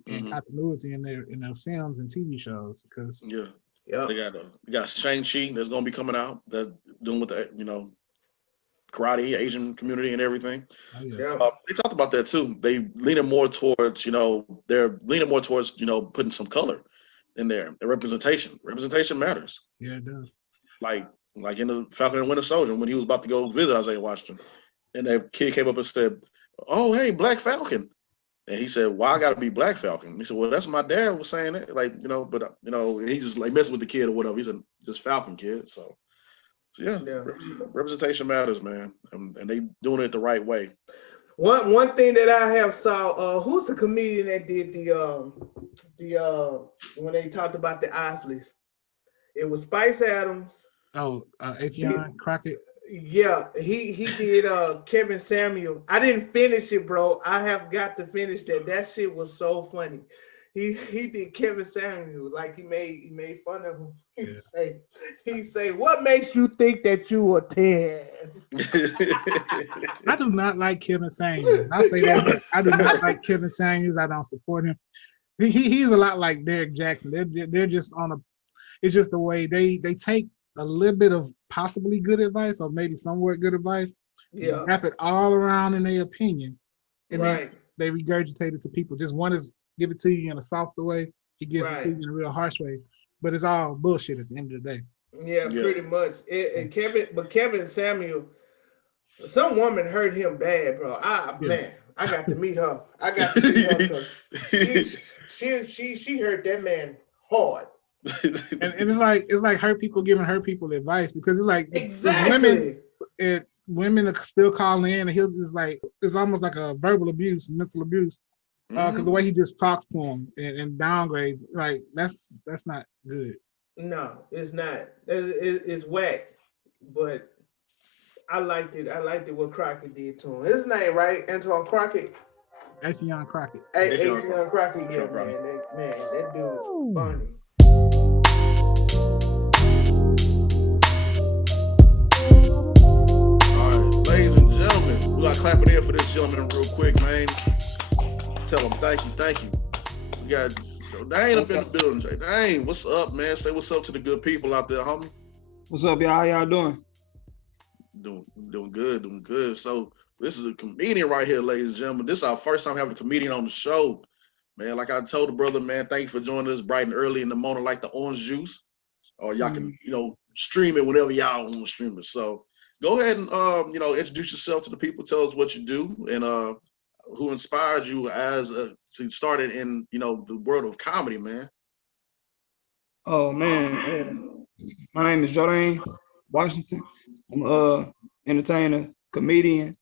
and continuity in their films and TV shows. Because they got Shang-Chi that's gonna be coming out, that doing with the karate Asian community and everything. They talked about that too. They're leaning more towards putting some color in there. The representation matters. Yeah, it does. Like in the Falcon and Winter Soldier, when he was about to go visit Isaiah Washington, and that kid came up and said, "Oh, hey, Black Falcon." And he said, "Why I got to be Black Falcon?" He said, "Well, that's my dad was saying it, like but he just like messing with the kid or whatever. He's a just Falcon kid, so yeah, Yeah. representation matters, man, and they doing it the right way." One thing that I have saw, who's the comedian that did the when they talked about the Isleys? It was Spice Adams. Oh, Afion Crockett. Yeah, he did Kevin Samuel. I didn't finish it, bro. I have got to finish that. That shit was so funny. He did Kevin Samuel, like he made fun of him. He say, what makes you think that you are 10? I do not like Kevin Samuels. I say that much. I do not like Kevin Samuels. I don't support him. He's a lot like Derek Jackson. They're just on a. It's just the way they take a little bit of possibly good advice or maybe somewhat good advice. Yeah. Wrap it all around in their opinion, and right. then they regurgitate it to people. Just one is give it to you in a softer way. He gives it to you in a real harsh way. But it's all bullshit at the end of the day. Yeah, pretty much. Kevin Samuel, some woman hurt him bad, bro. Man, I got to meet her. I got to meet her because she hurt that man hard. and it's like hurt people giving hurt people advice, because it's like exactly women are still calling in, and it's almost like a verbal abuse, mental abuse, because the way he just talks to them and downgrades, like that's not good. No, it's not. It's whack. But I liked it. I liked it what Crockett did to him. His name, right? Antoine Crockett. Afion Crockett. Afion Crockett. Yeah, man. That dude was funny. All right, ladies and gentlemen, we gotta clap it in for this gentleman real quick, man. Tell him thank you. We got Jordane up in the building. Jordane, what's up, man? Say what's up to the good people out there, homie. What's up, y'all? How y'all doing? Doing good. So this is a comedian right here, ladies and gentlemen. This is our first time having a comedian on the show, man. Like I told the brother, man, thank you for joining us bright and early in the morning, like the orange juice. Or y'all can, stream it whenever y'all want to stream it. So go ahead and introduce yourself to the people. Tell us what you do and who inspired you as to start it in the world of comedy, man. Oh man, my name is Jordane Washington. I'm entertainer, comedian.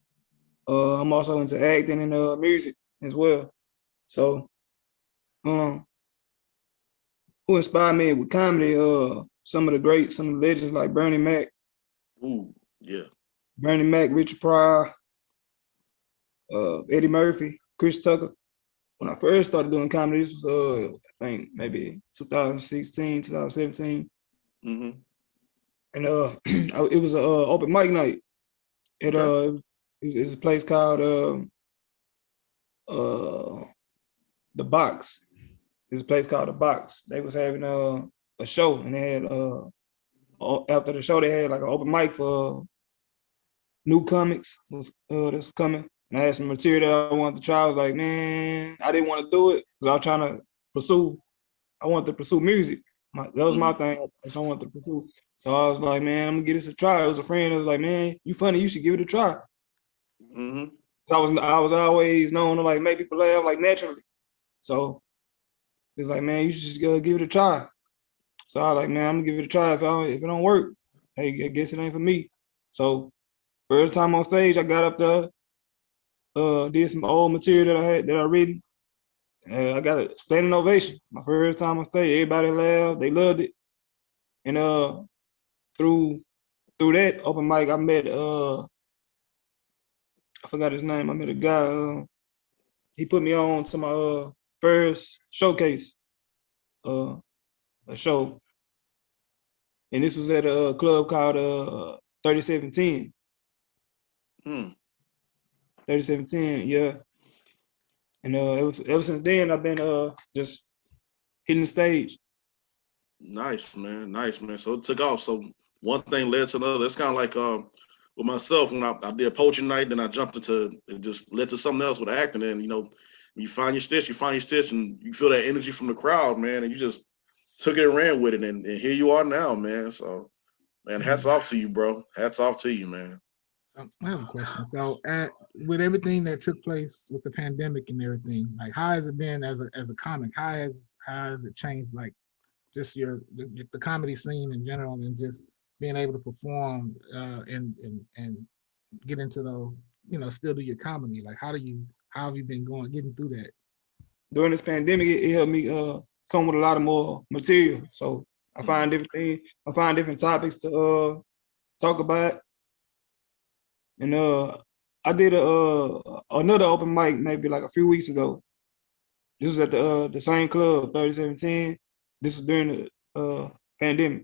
I'm also into acting and music as well. So, who inspired me with comedy? Some of the legends like Bernie Mac. Ooh, yeah. Bernie Mac, Richard Pryor, Eddie Murphy, Chris Tucker. When I first started doing comedy, this was I think maybe 2016, 2017. Mm-hmm. And it was a open mic night. It's a place called The Box. It was a place called The Box. They was having a show, and they had after the show they had like an open mic for new comics that's coming. And I had some material that I wanted to try. I was like, man, I didn't want to do it because I was trying to I wanted to pursue music. That was my thing. So I wanted to pursue. So I was like, man, I'm gonna give this a try. It was a friend that was like, man, you funny, you should give it a try. Mm-hmm. I was always known to like make people laugh like naturally. So it's like, man, you should just go give it a try. So I was like, man, I'm gonna give it a try. If it don't work, hey, I guess it ain't for me. So first time on stage, I got up there, did some old material that I written. I got a standing ovation. My first time on stage, everybody laughed, they loved it. And through that open mic, I met I forgot his name. I met a guy. He put me on to my first showcase, a show, and this was at a club called 3710. 3710, yeah. And ever since then I've been just hitting the stage. Nice, man. So it took off. So one thing led to another. It's kind of like with myself when I did poetry night, then I jumped into it, just led to something else with acting. And you find your stitch, and you feel that energy from the crowd, man, and you just took it and ran with it, and here you are now, man. So, man, hats off to you, bro. Hats off to you, man. I have a question. So, with everything that took place with the pandemic and everything, like how has it been as a comic? How has it changed? Like just the comedy scene in general, and just being able to perform and get into those, still do your comedy. Like how have you been getting through that? During this pandemic, it helped me come with a lot of more material. So I find different things, I find different topics to talk about. And I did another open mic maybe like a few weeks ago. This was at the same club, 3710. This was during the pandemic.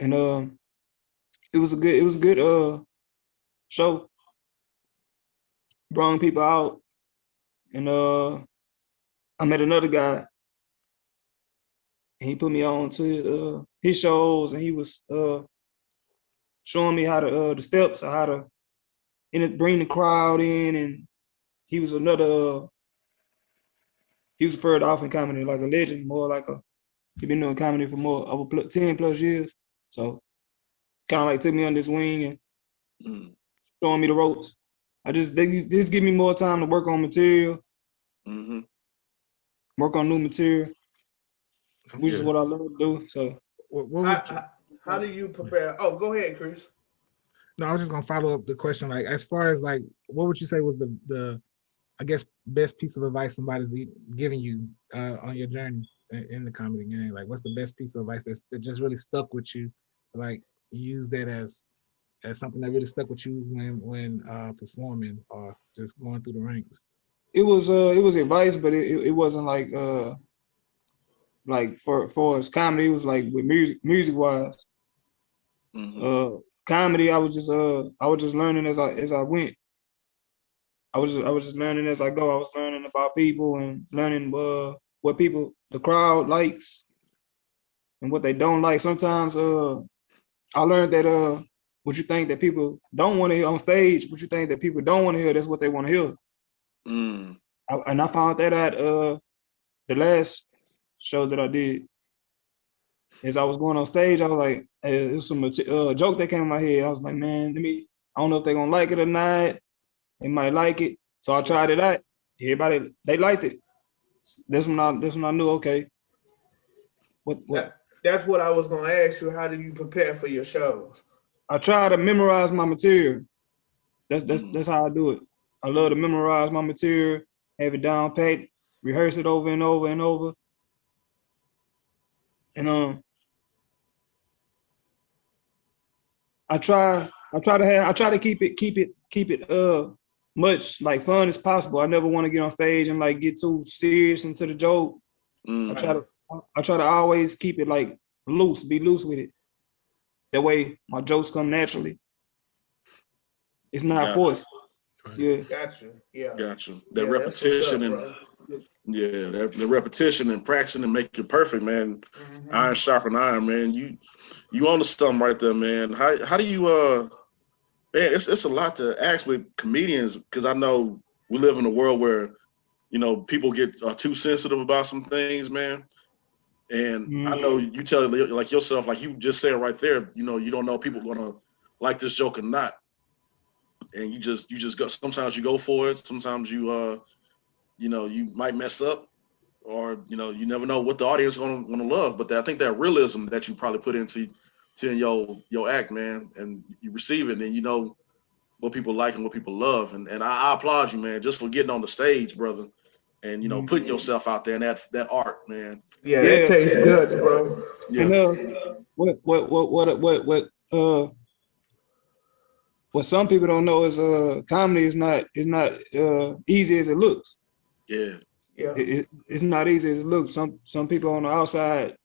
And it was a good show. Brought people out. And I met another guy. And he put me on to his shows, and he was showing me how to the steps of how to bring the crowd in. And he was he was further off in comedy, like a legend, more like he been doing comedy for more over 10 plus years. So kind of like took me under his wing and showing me the ropes. They just give me more time to work on material, work on new material, which is what I love to do. So how do you prepare? Oh, go ahead, Chris. No, I was just gonna follow up the question. Like, as far as like, what would you say was the I guess best piece of advice somebody's giving you on your journey in the comedy game? Like, what's the best piece of advice that just really stuck with you? Like, you use that as something that really stuck with you when performing or just going through the ranks. it was advice, but it wasn't like for us comedy. It was like with music wise. Comedy, I was just learning as I went. I was just learning as I go. I was learning about people and learning what the crowd likes and what they don't like. Sometimes I learned that what you think that people don't want to hear on stage, what you think that people don't want to hear, that's what they want to hear. And I found that out the last show that I did. As I was going on stage, I was like, it was some joke that came in my head. I was like, man, I don't know if they're gonna like it or not. They might like it. So I tried it out. Everybody, they liked it. That's when I knew, okay. That's what I was gonna ask you. How do you prepare for your shows? I try to memorize my material. That's how I do it. I love to memorize my material, have it down pat, rehearse it over and over and over. And I try to keep it much like fun as possible. I never want to get on stage and like get too serious into the joke. I try to always keep it like loose, be loose with it. That way my jokes come naturally. It's not forced. Yeah. Gotcha. Yeah. Gotcha. That repetition the repetition and practicing and make it perfect, man. Iron sharpen iron, man. You on to something right there, man. How do you man, it's a lot to ask with comedians, because I know we live in a world where, people get too sensitive about some things, man. And I know you tell like yourself, like you just said right there, you don't know if people are gonna like this joke or not. And you just go, sometimes you go for it, sometimes you you might mess up, or you never know what the audience is gonna love. But I think that realism that you probably put into your act, man, and you receive it, and you know what people like and what people love. And I applaud you, man, just for getting on the stage, brother, and putting yourself out there, and that art, man. Yeah, that takes guts, bro. Yeah. And what some people don't know is comedy is not easy as it looks. Yeah. Yeah. It's not easy as it looks. Some people on the outside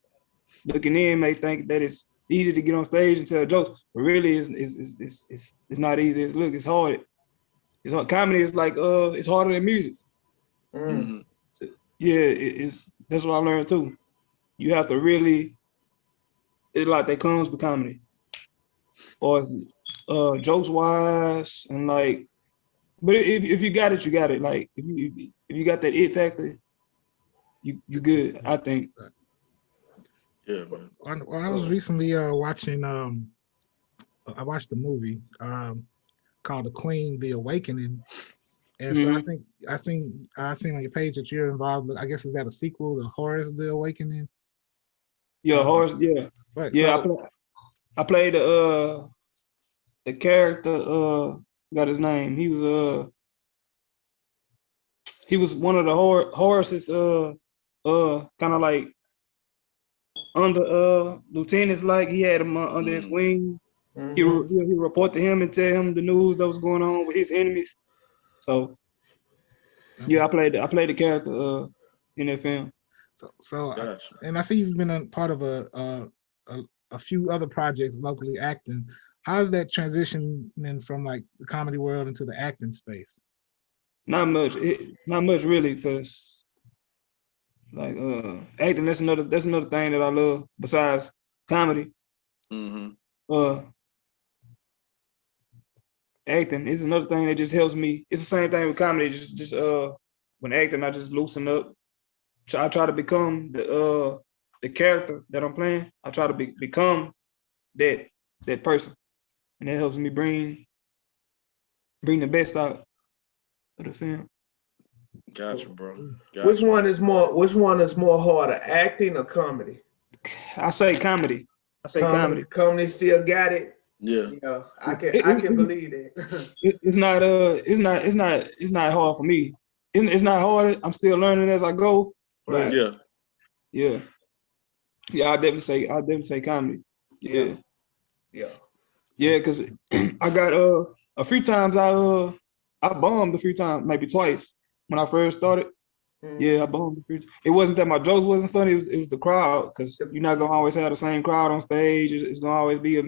looking in may think that it's easy to get on stage and tell jokes, but really it's not easy as it looks. It's hard. It's hard. Comedy is like it's harder than music. So, yeah, that's what I learned too. You have to really, it's like that comes with comedy, or jokes wise, and like, but if you got it, you got it. Like if you got that it factor, you good, I think. Yeah, man. Well, I was recently watching I watched the movie called The Queen, The Awakening. And so Mhm. I seen on your page that you're involved. I guess is that a sequel to Horus, The Awakening? Yeah, Uh, horse. Yeah, but yeah. so I played the character. Got his name. He was one of the horses. Kind of like under lieutenants. Like he had him under his Mm. wing. Mhm. He report to him and tell him the news that was going on with his enemies. So okay. yeah, I played the character in that film. Gotcha. And I see you've been a part of a a few other projects locally acting. How's that transitioning from like the comedy world into the acting space? Not much. Not much really, because like acting, that's another thing that I love besides comedy. Mm-hmm. Uh Acting is another thing that just helps me. It's the same thing with comedy. Just when acting, I just loosen up. I try to become the character that I'm playing. I try to become that person, and that helps me bring the best out of the film. Gotcha, bro. Which Gotcha. one is more? Which one is more harder, acting or comedy? I say comedy. I say Comedy. comedy. Comedy still got it. Yeah. Yeah, It, I it, can believe that. it's not hard for me. It's not hard. I'm still learning as I go. But Right. Yeah. yeah, yeah, I definitely say comedy. Yeah. Yeah, Yeah. yeah, because I got a few times I bombed a few times, maybe twice when I first started. Yeah, I Mhm. bombed. It wasn't that my jokes wasn't funny. It was the crowd, because you're not gonna always have the same crowd on stage. It's gonna always be a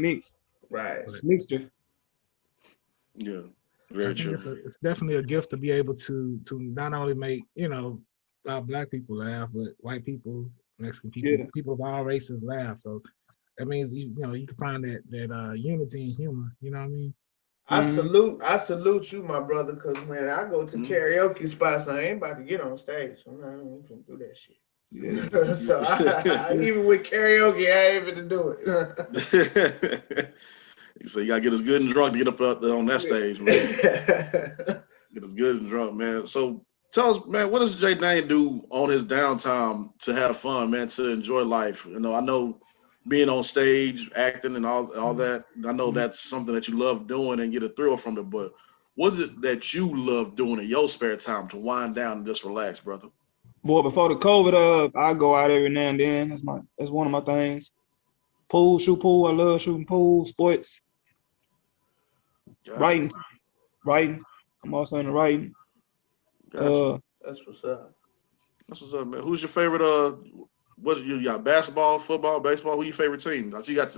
Right. But mixture. Yeah. I Very think true. it's definitely a gift to be able to not only make black people laugh, but white people, Mexican people, Yeah. people of all races laugh. So that means you can find that unity and humor. You know what I mean? Mm-hmm. I salute you, my brother, because when I go to Mhm. karaoke spots, I ain't about to get on stage. I'm not even gonna do that Yeah. shit. So even with karaoke, I ain't even to do it. So you gotta get as good and drunk to get up there on that stage, man. Get as good and drunk, man. So tell us, man, what does Jordane do on his downtime to have fun, man, to enjoy life? I know being on stage, acting, and all that. I know Mhm. that's something that you love doing and get a thrill from it. But what's it that you love doing in your spare time to wind down and just relax, brother? Boy, before the COVID, I go out every now and then. That's one of my things. Pool, shoot pool. I love shooting pool, sports, Gotcha, writing, writing. I'm also into writing. gotcha. Uh, That's what's up. That's what's up, man. Who's your favorite? What's you got? Basketball, football, baseball. Who your favorite team? I see you got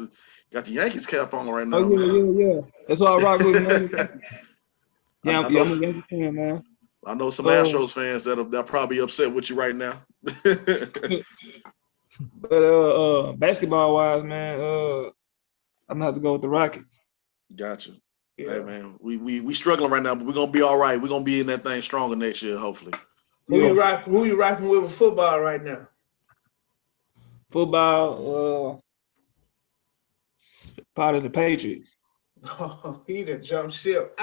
the Yankees cap on right oh now, yeah, man. yeah, yeah. That's all I rock with, man. Yeah, I yeah, know. I'm a Yankee fan, man. I know some Uh, Astros fans that'll probably upset with you right now. but basketball wise, man, I'm gonna have to go with the Rockets. Gotcha. Hey Yeah. man, we struggling right now, but we're gonna be all right. We're gonna be in that thing stronger next year, hopefully. Yeah, Who you rocking with football right now? football, part of the Patriots. Oh, he done jumped ship.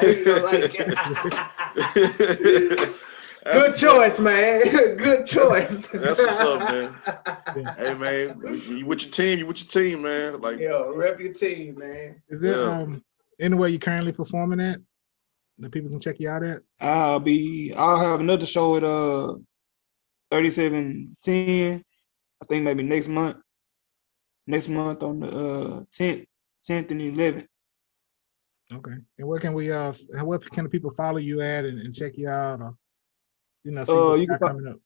He don't like it. That's Good what's up. choice, man. Good That's choice. that's what's up, man. Yeah. Hey man, when you with your team, you with your team, man. Like, Yo, rep your team, man. Is there yeah, anywhere you currently performing at that people can check you out at? I'll have another show at 3710. I think maybe next month. Next month on the 10th and 11th. Okay. And where can where can the people follow you at and check you out or see Uh, what you you can got coming up?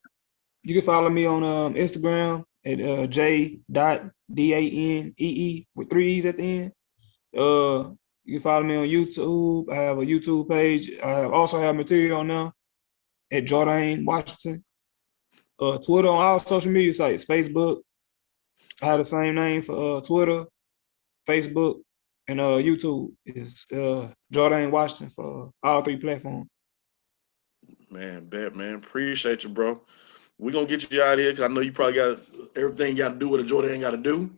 you can follow me on Instagram at j.danee with 3 E's at the end. You can follow me on YouTube. I have a YouTube page. Also have material on there at Jordane Washington. Twitter on all social media sites, Facebook. I have the same name for Twitter, Facebook, and YouTube. Is Jordane Washington for all 3 platforms. man, bet man. Appreciate you, bro. We're gonna get you out of here because I know you probably got everything you got to do what a Jordan got to do.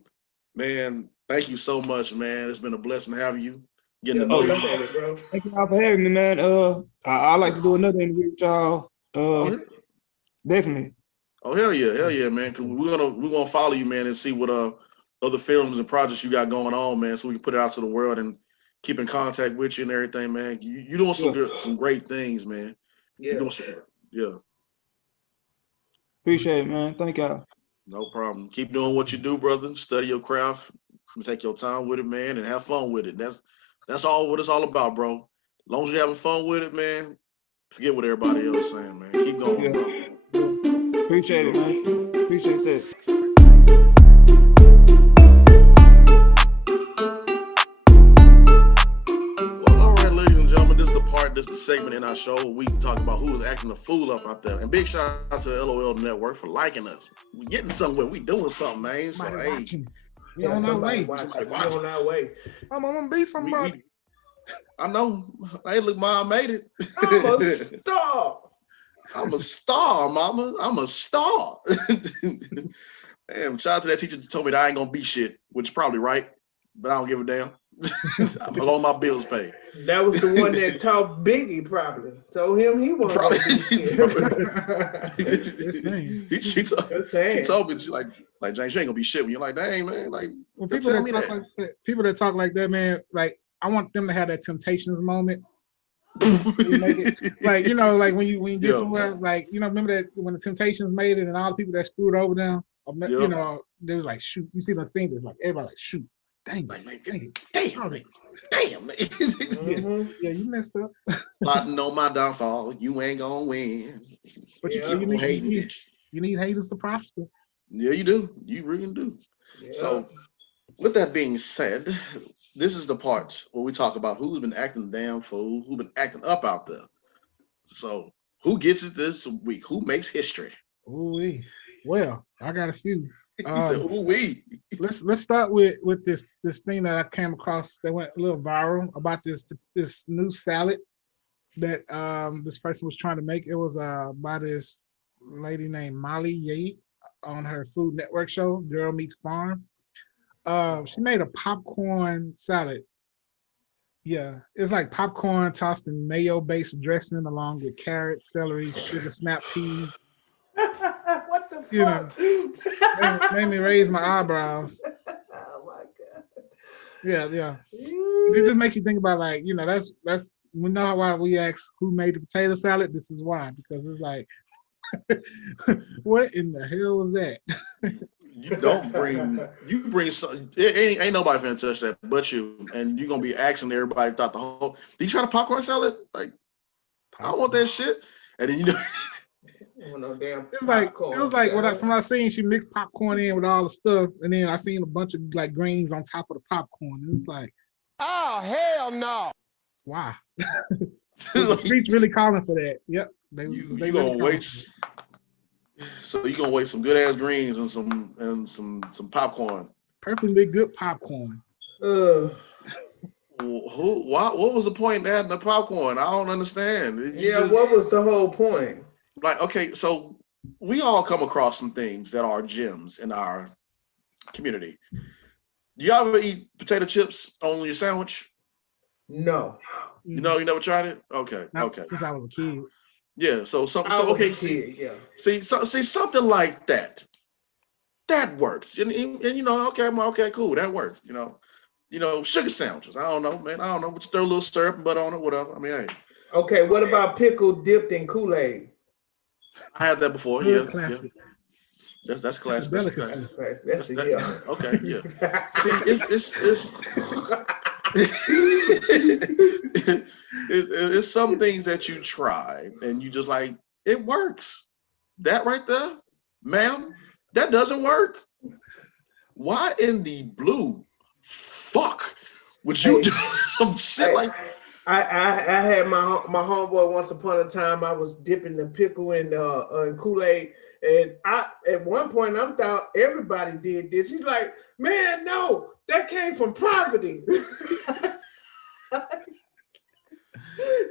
Man, Thank you so much, man. It's been a blessing having you. Getting to Yeah, know appreciate you. it, bro. Thank you all for having me, man. I like to do another interview with y'all. Definitely. Oh hell yeah, man. Cause we're gonna follow you, man, and see what other films and projects you got going on, man, so we can put it out to the world and keep in contact with you and everything, man. You doing some great things, man. Yeah. You doing some, yeah. Appreciate it, man. Thank y'all. No problem. Keep doing what you do, brother. Study your craft. Take your time with it, man, and have fun with it. That's all what it's all about, bro. As long as you're having fun with it, man, forget what everybody else is saying, man. Keep going, bro. Appreciate it, man. Appreciate that. Well, all right, ladies and gentlemen, this is the segment in our show where we talk about who is acting a fool up out there. And big shout out to LOL Network for liking us. We getting somewhere. We doing something, man. So hey, we on our way. Somebody We watching. on our way. I'm gonna be somebody. I know. Hey, look, Mom made it. I'm a star. I'm a star, Mama. I'm a star. Damn, shout out to that teacher that told me that I ain't gonna be shit, which is probably right, but I don't give a damn. I'm all my bills paid. That was the one that taught Biggie probably. Told him he wasn't gonna be shit. She told me, she like James, you ain't gonna be shit when you're like, dang, man, like well, people that talk like that, man, like I want them to have that Temptations moment. Like, you know, like when you get somewhere, like, you know, remember that when the Temptations made it and all the people that screwed over them, you know, they was like, shoot. You see the singers, like everybody like, shoot, dang, damn. Yeah, you messed up. Plotting on my downfall, you ain't gonna win. But you keep on hating, bitch. You need haters to prosper. Yeah, you do. You really do. Yeah. So, with that being said, this is the part where we talk about who's been acting damn fool, who's been acting up out there. So, who gets it this week? Who makes history? Ooh, well, I got a few. He said, "Ooh-wee." Let's start with this thing that I came across that went a little viral about this new salad that this person was trying to make. It was by this lady named Molly Yates on her Food Network show, Girl Meets Farm. She made a popcorn salad. Yeah, it's like popcorn tossed in mayo-based dressing along with carrots, celery, sugar snap peas. What the fuck? You know, made me raise my eyebrows. Oh my god. Yeah. It just makes you think about, like, you know, that's we know why we ask who made the potato salad. This is why, because it's like, what in the hell was that? You bring some. Ain't nobody finna touch that but you, and you're gonna be asking everybody thought the whole. Did you try the popcorn salad? Like, I don't want that shit. And then you know. No damn it was like from what I seen, she mixed popcorn in with all the stuff, and then I seen a bunch of like greens on top of the popcorn. And it's like, oh hell no! Why? The streets really calling for that. Yep, they really gonna waste. So you gonna waste some good ass greens and some popcorn. Perfectly good popcorn. What was the point in adding the popcorn? I don't understand. What was the whole point? Like, okay, so we all come across some things that are gems in our community. Do y'all ever eat potato chips on your sandwich? No. You never tried it? Okay. Since I was a kid. Yeah, so see something like that. That works. And you know, okay, cool, that works. You know, sugar sandwiches. I don't know, man. I don't know. But you throw a little syrup and butter on it, whatever. I mean, hey. Okay, what about pickle dipped in Kool-Aid? I had that before. Good Yeah. Classic. Yeah. That's classic. That's okay, yeah. See, it's some things that you try and you just like, it works. That right there, ma'am, that doesn't work. Why in the blue fuck would you do some shit like that? I had my homeboy once upon a time. I was dipping the pickle in Kool-Aid, and at one point I thought everybody did this. He's like, man, no, that came from poverty.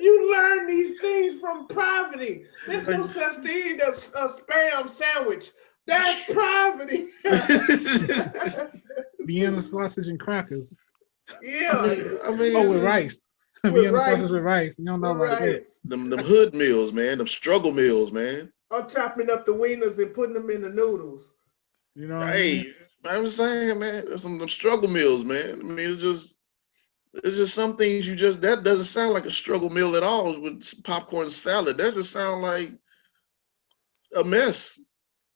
You learn these things from poverty. There's no such thing as a spam sandwich. That's poverty. Vienna sausage and crackers. Yeah. I mean, Oh, with rice. With Vienna rice. sausage with rice. You don't know With about that. rice. them hood meals, man. Them struggle meals, man. I'm chopping up the wieners and putting them in the noodles. You know what I mean? Hey, I'm saying, man, there's some them struggle meals, man. I mean, it's just some things that doesn't sound like a struggle meal at all with popcorn and salad. That just sound like a mess.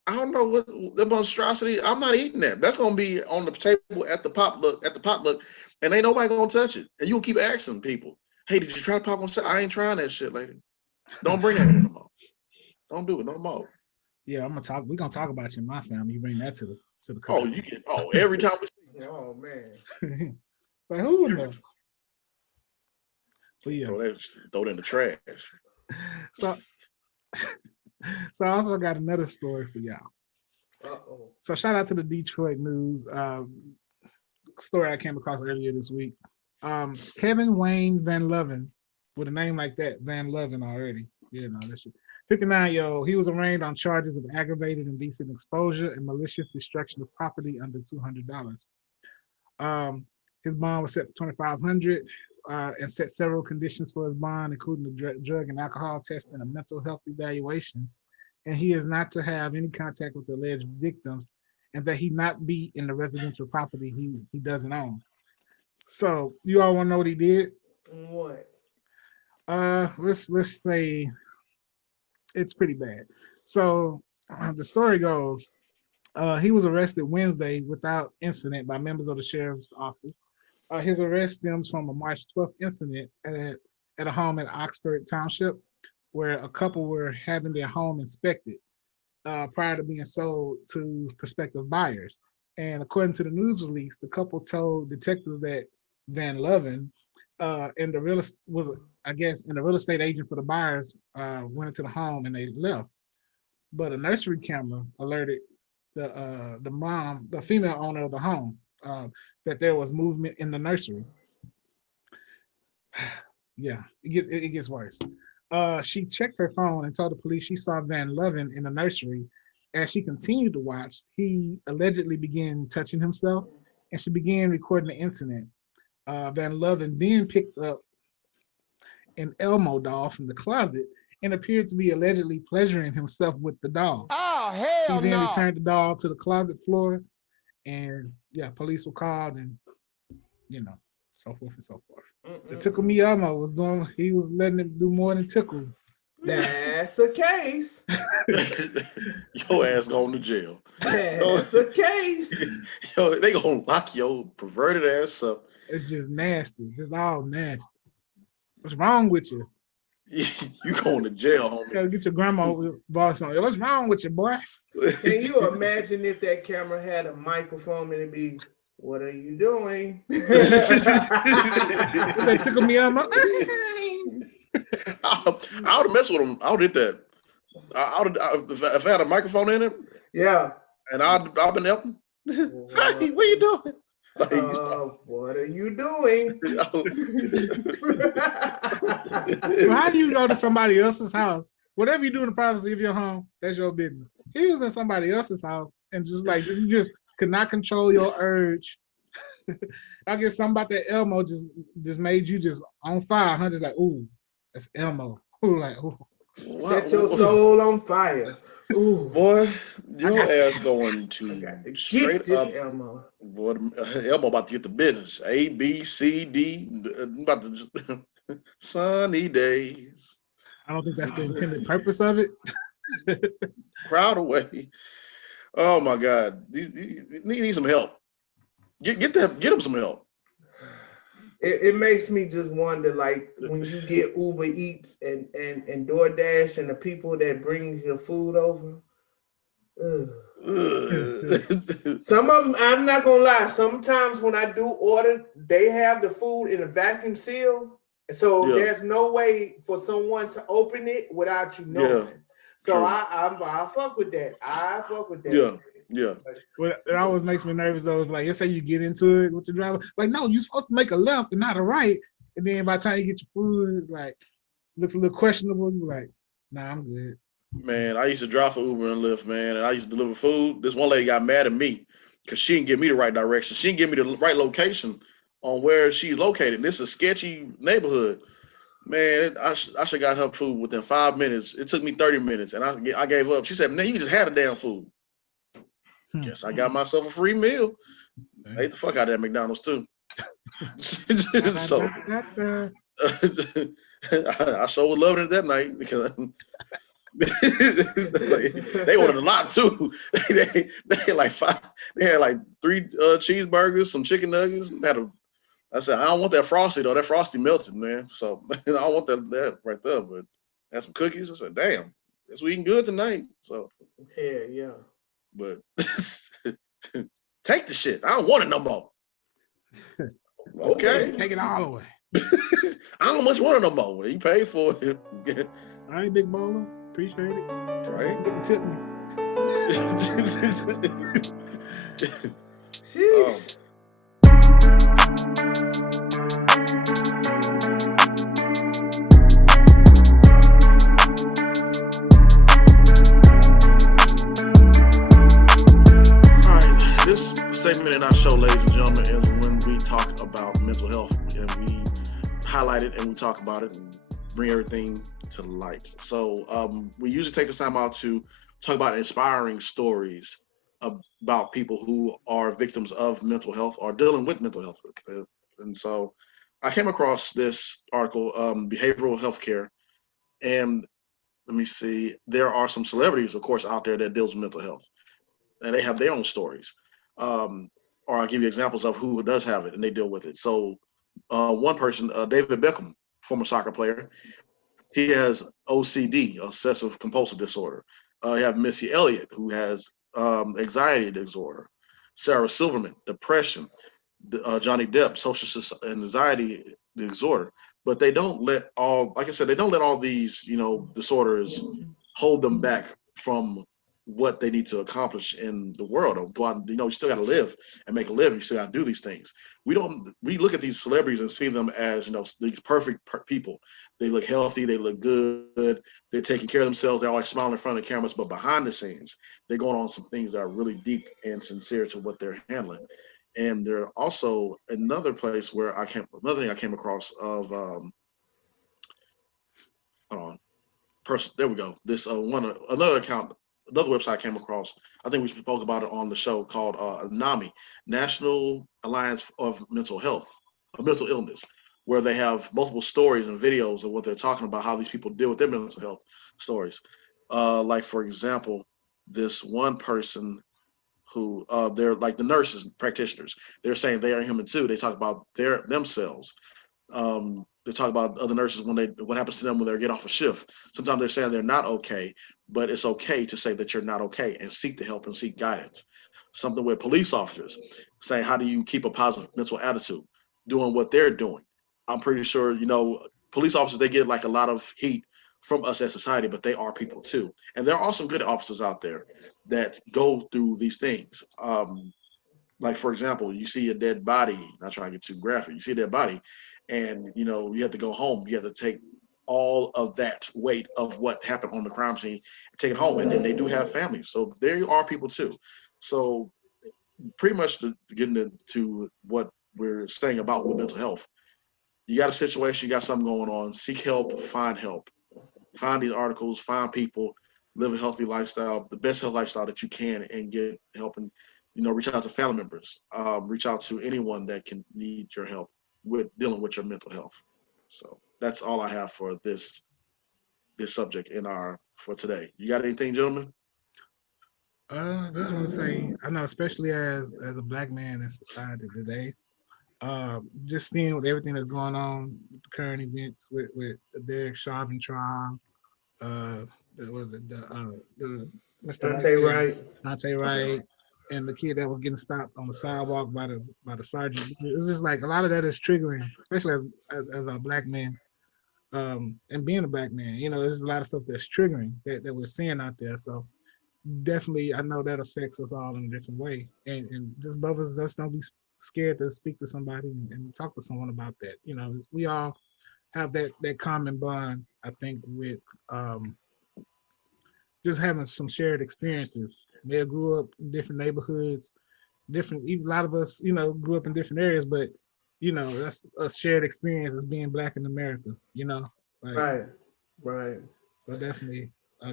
I don't know what the monstrosity. I'm not eating that. That's gonna be on the table at the potluck, and ain't nobody gonna touch it. And you keep asking people, "Hey, did you try the popcorn salad?" I ain't trying that shit, lady. Don't bring that here no more. Don't do it no more. Yeah, we're gonna talk about you in my family. You bring that to the Oh, cookout. you can. Oh, every time we see Oh man. Like who would know? But yeah. throw it in the trash. So I also got another story for y'all. Uh-oh. So shout out to the Detroit News story I came across earlier this week. Kevin Wayne Van Loven, with a name like that, Van Loven already. You know, this 59-year-old. He was arraigned on charges of aggravated indecent exposure and malicious destruction of property under $200. His bond was set for $2,500 and set several conditions for his bond, including a drug and alcohol test and a mental health evaluation. And he is not to have any contact with the alleged victims, and that he not be in the residential property he doesn't own. So you all want to know what he did? What? Let's say it's pretty bad. So the story goes, he was arrested Wednesday without incident by members of the sheriff's office. His arrest stems from a March 12th incident at a home in Oxford Township, where a couple were having their home inspected prior to being sold to prospective buyers. And according to the news release, the couple told detectives that Van Loven and the real estate agent for the buyers went into the home and they left. But a nursery camera alerted the mom, the female owner of the home, that there was movement in the nursery. Yeah, it gets worse. She checked her phone and told the police she saw Van Loven in the nursery. As she continued to watch, he allegedly began touching himself, and she began recording the incident. Van Loven then picked up an Elmo doll from the closet and appeared to be allegedly pleasuring himself with the doll. Oh, hell He then no. returned the doll to the closet floor, and yeah, police were called, and so forth and so forth. The Tickle Me Elmo he was letting him do more than tickle. That's a case. Your ass going to jail. That's a case. Yo, they gonna lock your perverted ass up. It's just nasty. It's all nasty. What's wrong with you? You going to jail, homie. You gotta get your grandma boss on. What's wrong with you, boy? Can you imagine if that camera had a microphone and it'd be, "What are you doing?" They Tickle Me Elmo. I would have messed with him. I would have did that. If I had a microphone in it, Yeah. and I've been helping. Hey, what you doing? Like, What are you doing? So how do you go to somebody else's house? Whatever you do in the privacy of your home, that's your business. He was in somebody else's house and just like you just could not control your urge. I guess something about that Elmo just made you just on fire. Hunter's like, ooh, that's Elmo. Ooh, like, ooh. Set your soul on fire. Ooh, boy, your ass going to straight up. Elmo. Boy, Elmo about to get the business. A, B, C, D. About to sunny days. I don't think that's the intended purpose of it. Crowd away. Oh my God, need some help. Get them some help. It makes me just wonder, like when you get Uber Eats and DoorDash and the people that bring your food over. Some of them, I'm not gonna lie. Sometimes when I do order, they have the food in a vacuum seal, so there's no way for someone to open it without you knowing. So I fuck with that. I fuck with that. Yeah. Well, it always makes me nervous though. Like, let's say you get into it with the driver. Like, no, you're supposed to make a left and not a right. And then by the time you get your food, like, looks a little questionable. You're like, nah, I'm good. Man, I used to drive for Uber and Lyft, man, and I used to deliver food. This one lady got mad at me. because she didn't give me the right direction. She didn't give me the right location on where she's located. This is a sketchy neighborhood. Man, I should got her food within 5 minutes. It took me 30 minutes, and I gave up. She said, "Man, you just had the damn food." Guess I got myself a free meal. I ate the fuck out of that McDonald's too. So I sure was loving it that night because they ordered a lot too. They had like five. They had like three cheeseburgers, some chicken nuggets. I said I don't want that frosty though. That frosty melted, man. So I don't want that right there. But had some cookies. I said, damn, guess we eating good tonight. So yeah. But take the shit. I don't want it no more. Okay. Take it all away. I don't much want it no more. You paid for it. All right, big bowler. Appreciate it. Right? Tip me. Sheesh. This segment in our show, ladies and gentlemen, is when we talk about mental health and we highlight it and we talk about it and bring everything to light. So we usually take this time out to talk about inspiring stories about people who are victims of mental health or dealing with mental health. And so I came across this article, Behavioral Healthcare, and let me see, there are some celebrities, of course, out there that deals with mental health, and they have their own stories. Or I'll give you examples of who does have it and they deal with it. So one person, David Beckham, former soccer player, he has OCD, obsessive compulsive disorder. You have Missy Elliott, who has anxiety disorder. Sarah Silverman, depression. Johnny Depp, social anxiety disorder. But they don't let all, like I said, they don't let all these, disorders hold them back from what they need to accomplish in the world or go out. You still got to live and make a living. You still got to do these things. We look at these celebrities and see them as, these perfect people. They look healthy. They look good. They're taking care of themselves. They're always smiling in front of the cameras, but behind the scenes, they're going on some things that are really deep and sincere to what they're handling. And there also another place where another thing I came across of, hold on, there we go. This another account, another website I came across. I think we spoke about it on the show called NAMI, National Alliance of Mental Health, mental illness, where they have multiple stories and videos of what they're talking about, how these people deal with their mental health stories. Like for example, this one person who they're like the nurses, practitioners. They're saying they are human too. They talk about themselves. They talk about other nurses what happens to them when they get off a shift. Sometimes they're saying they're not okay, but it's okay to say that you're not okay and seek the help and seek guidance. Something with police officers saying, how do you keep a positive mental attitude, doing what they're doing? I'm pretty sure, police officers, they get like a lot of heat from us as society, but they are people too. And there are some good officers out there that go through these things. Like for example, you see a dead body, not trying to get too graphic, you see a dead body and you have to go home. You have to take all of that weight of what happened on the crime scene, take it home. And then they do have families. So there are people too. So pretty much getting into what we're saying about with mental health, you got a situation, you got something going on, seek help, find these articles, find people, live a healthy lifestyle, the best health lifestyle that you can, and get help. And reach out to family members, reach out to anyone that can need your help with dealing with your mental health. So that's all I have for this subject for today. You got anything, gentlemen? Just want to say, I know, especially as a black man in society today, just seeing with everything that's going on with the current events with the Derek Chauvin trial, uh, was it the Mr. Dante Wright. Dante Wright, and the kid that was getting stopped on the sidewalk by the sergeant. It was just like a lot of that is triggering, especially as a black man. And being a black man, there's a lot of stuff that's triggering that we're seeing out there. So definitely, I know that affects us all in a different way. And just brothers, just don't be scared to speak to somebody and talk to someone about that. We all have that common bond, I think, with just having some shared experiences. May have grew up in different neighborhoods, different. Even a lot of us, grew up in different areas, but that's a shared experience as being Black in America. Like Right. so definitely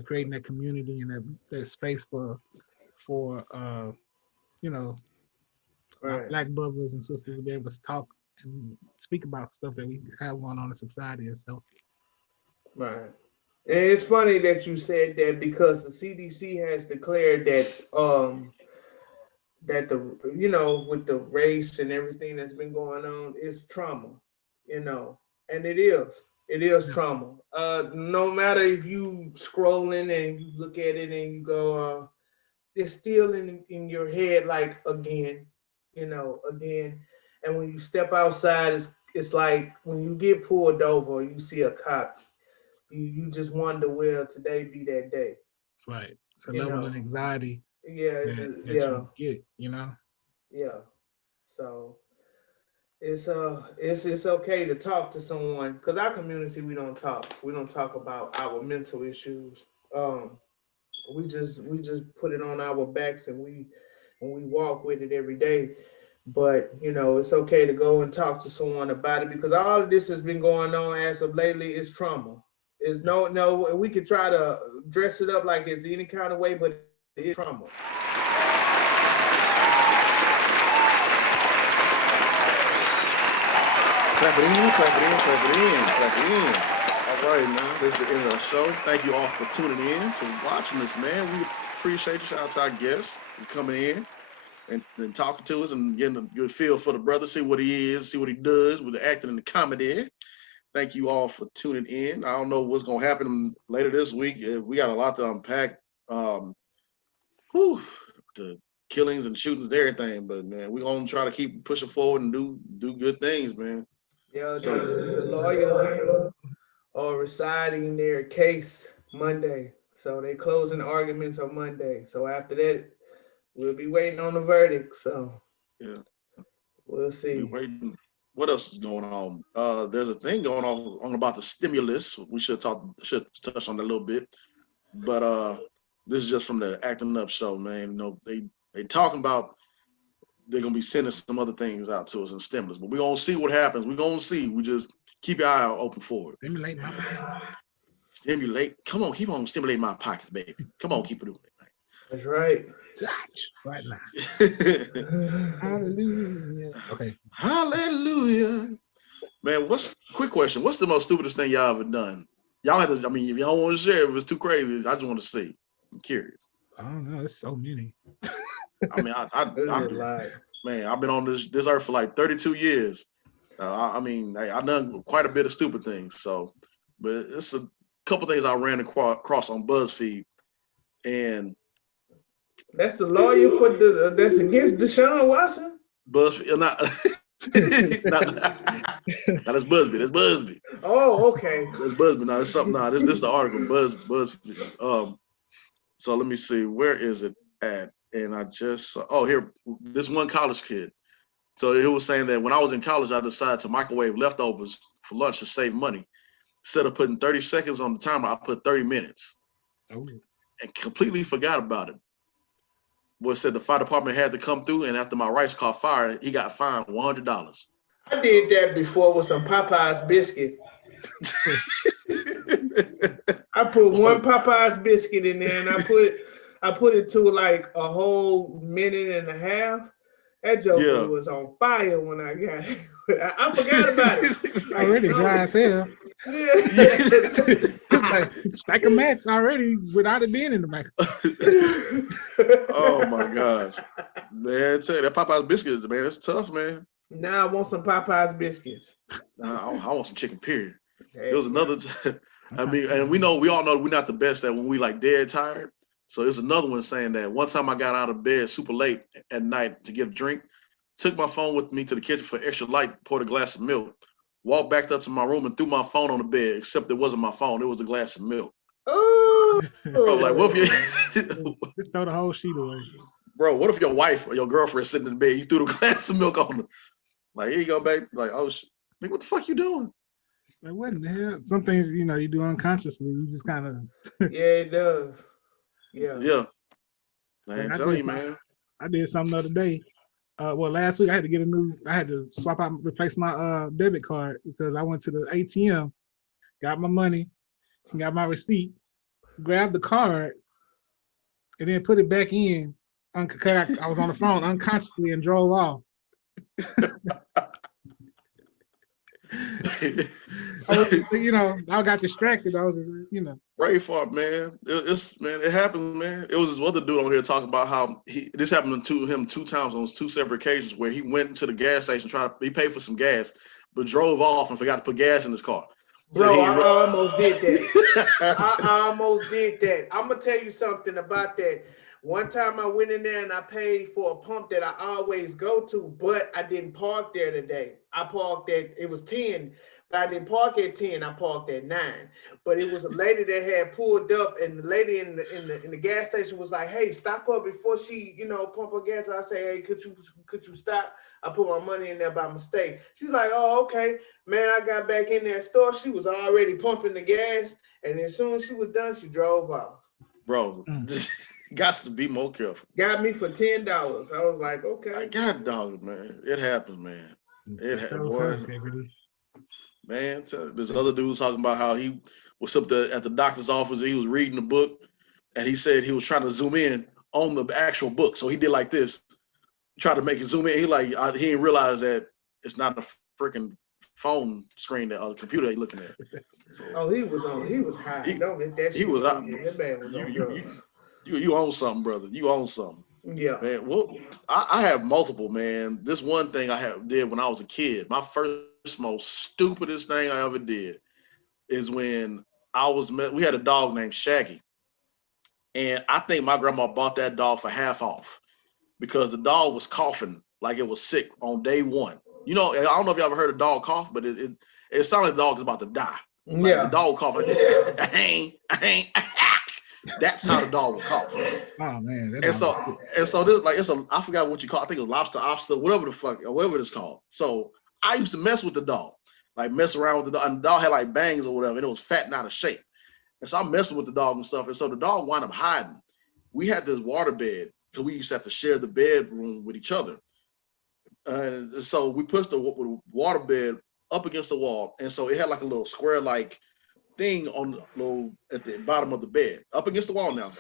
creating that community and that space for you know our Right. Black brothers and sisters to be able to talk and speak about stuff that we have going on in society itself. Right. And it's funny that you said that because the CDC has declared that the with the race and everything that's been going on is trauma, and it is trauma. No matter if you scrolling and you look at it and you go, it's still in your head like again. And when you step outside, it's like when you get pulled over or you see a cop, you just wonder, will today be that day? Right. It's a You level of know, anxiety yeah, that yeah, you get. yeah. So it's okay to talk to someone because our community we don't talk about our mental issues. Um, we just put it on our backs and we walk with it every day. But it's okay to go and talk to someone about it because all of this has been going on as of lately. Is trauma. Is no. We could try to dress it up like it's any kind of way, but it is trauma. Clap it in, clap it in, clap it in, clap it in. All right, now this is the end of the show. Thank you all for tuning in, to watching this, man. We appreciate you. Shout out to our guests for coming in and talking to us and getting a good feel for the brother, see what he is, see what he does with the acting and the comedy. Thank you all for tuning in. I don't know what's gonna happen later this week. We got a lot to unpack. Um, whew, the killings and shootings and everything, but man, we're gonna try to keep pushing forward and do good things, man. Yeah, So the lawyers are reciting their case Monday, so they closing arguments on Monday. So after that, we'll be waiting on the verdict. So yeah, we'll be see. waiting. What else is going on? There's a thing going on about the stimulus. We should touch on that a little bit, but this is just from the acting up show, man. They talking about they're gonna be sending some other things out to us in stimulus, but we're gonna see what happens. We're gonna see. We just keep your eye open for it. Stimulate my Stimulate. Come on, keep on stimulating my pockets, baby. Come on, keep it doing That's right. touch right now. it. Hallelujah. Okay. Hallelujah. Man, quick question. What's the most stupidest thing y'all ever done? Y'all have to, I mean, if y'all don't want to share, if it's too crazy, I just want to see. I'm curious. I don't know. There's so many. I mean, There's a lot. man, I've been on this earth for like 32 years. I mean, I've done quite a bit of stupid things. So, but it's a couple things I ran across on BuzzFeed, and That's the lawyer for that's against Deshaun Watson. BuzzFeed, not, not that's Busby. That's Busby. Oh, okay. That's Busby. No, it's something. No, this the article. BuzzFeed. So let me see. Where is it at? And I just saw, here, this one college kid. So he was saying that when I was in college, I decided to microwave leftovers for lunch to save money. Instead of putting 30 seconds on the timer, I put 30 minutes Oh. and completely forgot about it. Boy said the fire department had to come through, and after my rice caught fire, he got fined $100. I did that before with some Popeyes biscuit. I put one Popeyes biscuit in there, and I put it to like a whole minute and a half. That joker was on fire when I got it. I forgot about it. Already dry as hell. Yeah. Strike a match already without it being in the back. Oh my gosh, man! Tell you that Popeye's biscuits, man, it's tough, man. Now I want some Popeyes biscuits. I want some chicken. Period. Hey, It was another. I mean, and we all know we're not the best at when we like dead tired. So there's another one saying that one time I got out of bed super late at night to get a drink, took my phone with me to the kitchen for extra light, poured a glass of milk, walked back up to my room and threw my phone on the bed, except it wasn't my phone, it was a glass of milk. Oh, I was like, what if you just throw the whole sheet away. Bro, what if your wife or your girlfriend sitting in the bed, you threw the glass of milk on her? Like, here you go, babe. Like, oh, like, what the fuck you doing? Like, what in the hell? Some things, you do unconsciously. You just kind of. Yeah, it does. Yeah. Yeah. Man, I telling you, man. I did something the other day. Well, last week I had to get I had to replace my debit card because I went to the ATM, got my money, got my receipt, grabbed the card, and then put it back in. I was on the phone unconsciously and drove off. I got distracted. I was, Braveheart, man. It happened, man. It was this other dude on here talking about how this happened to him 2 times on 2 separate occasions where he went to the gas station, he paid for some gas, but drove off and forgot to put gas in his car. Bro, I almost did that. I almost did that. I'm gonna tell you something about that. One time I went in there and I paid for a pump that I always go to, but I didn't park there today. I parked it was 10, but I didn't park at 10, I parked at 9. But it was a lady that had pulled up, and the lady in the gas station was like, "Hey, stop her before she, pump her gas." I say, "Hey, could you stop? I put my money in there by mistake." She's like, "Oh, okay." Man, I got back in that store. She was already pumping the gas, and as soon as she was done, she drove off. Bro, got to be more careful. Got me for $10. I was like, okay. God dog, man. It happens, man. It happens. Man, there's other dudes talking about how he was up there at the doctor's office. He was reading the book, and he said he was trying to zoom in on the actual book. So he did like this, try to make it zoom in. He didn't realize that it's not a freaking phone screen or the computer he's looking at. So, he was high. Don't get that shit. He was out. That man was on drugs. You own something, brother. You own something. Yeah. Man, well, I have multiple, man. This one thing did when I was a kid. My first, most stupidest thing I ever did is when we had a dog named Shaggy. And I think my grandma bought that dog for half off because the dog was coughing like it was sick on day 1. I don't know if you ever heard a dog cough, but it sounded like the dog was about to die. Like the dog coughed like that. That's how the dog would cough. Oh man. And so this I forgot what you call it. I think it was lobster, whatever the fuck, or whatever it's called. So I used to mess with the dog, like mess around with the dog, and the dog had like bangs or whatever, and it was fat and out of shape. And so I'm messing with the dog and stuff. And so the dog wound up hiding. We had this water bed because we used to have to share the bedroom with each other. And so we pushed the water bed up against the wall. And so it had like a little square-like thing at the bottom of the bed, up against the wall now.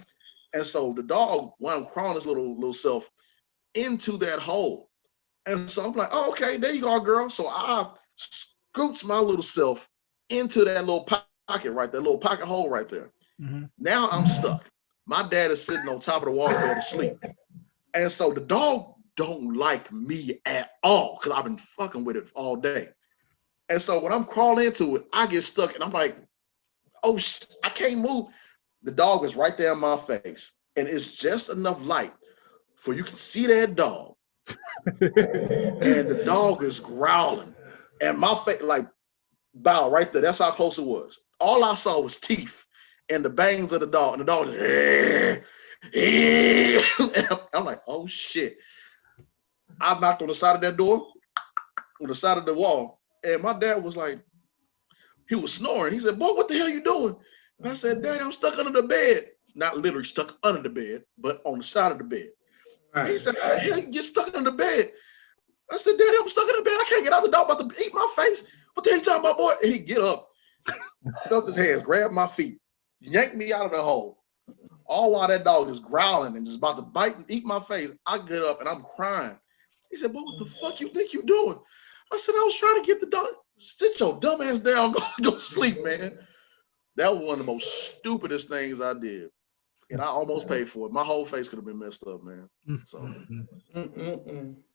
And so the dog wound up crawling his little self into that hole. And so I'm like, "Oh, okay, there you go, girl." So I scoots my little self into that little pocket right there, little pocket hole right there. Mm-hmm. Now I'm stuck. My dad is sitting on top of the water bed asleep. And so the dog don't like me at all because I've been fucking with it all day. And so when I'm crawling into it, I get stuck and I'm like, "Oh, I can't move." The dog is right there in my face. And it's just enough light for you can see that dog. And the dog is growling. And my face, like, bow right there. That's how close it was. All I saw was teeth and the bangs of the dog. And the dog was, and I'm like, "Oh, shit." I knocked on the side of that door, on the side of the wall. And my dad was like, he was snoring. He said, "Boy, what the hell you doing?" And I said, "Dad, I'm stuck under the bed." Not literally stuck under the bed, but on the side of the bed. Right. He said, "How the hell you get stuck under the bed?" I said, "Daddy, I'm stuck in the bed. I can't get out. The dog about to eat my face. What the hell you talking about, boy?" And he get up, stuffed his hands, grabbed my feet, yanked me out of the hole. All while that dog is growling and just about to bite and eat my face. I get up and I'm crying. He said, "Boy, what the fuck you think you doing?" I said, "I was trying to get the dog." "Sit your dumb ass down, go sleep, man." That was one of the most stupidest things I did. And I almost paid for it. My whole face could have been messed up, man. So,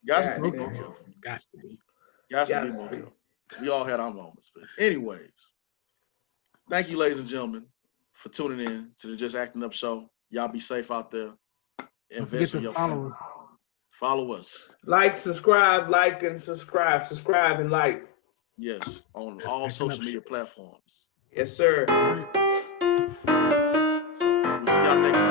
got to be more careful. Got to be. Got to be more careful. We all had our moments. But anyways, thank you, ladies and gentlemen, for tuning in to the Just Acting Up show. Y'all be safe out there. Invest in your family. Follow us. Like, subscribe, and subscribe. Subscribe and like. Yes, on all social media platforms. Yes, sir. So we'll see y'all next time.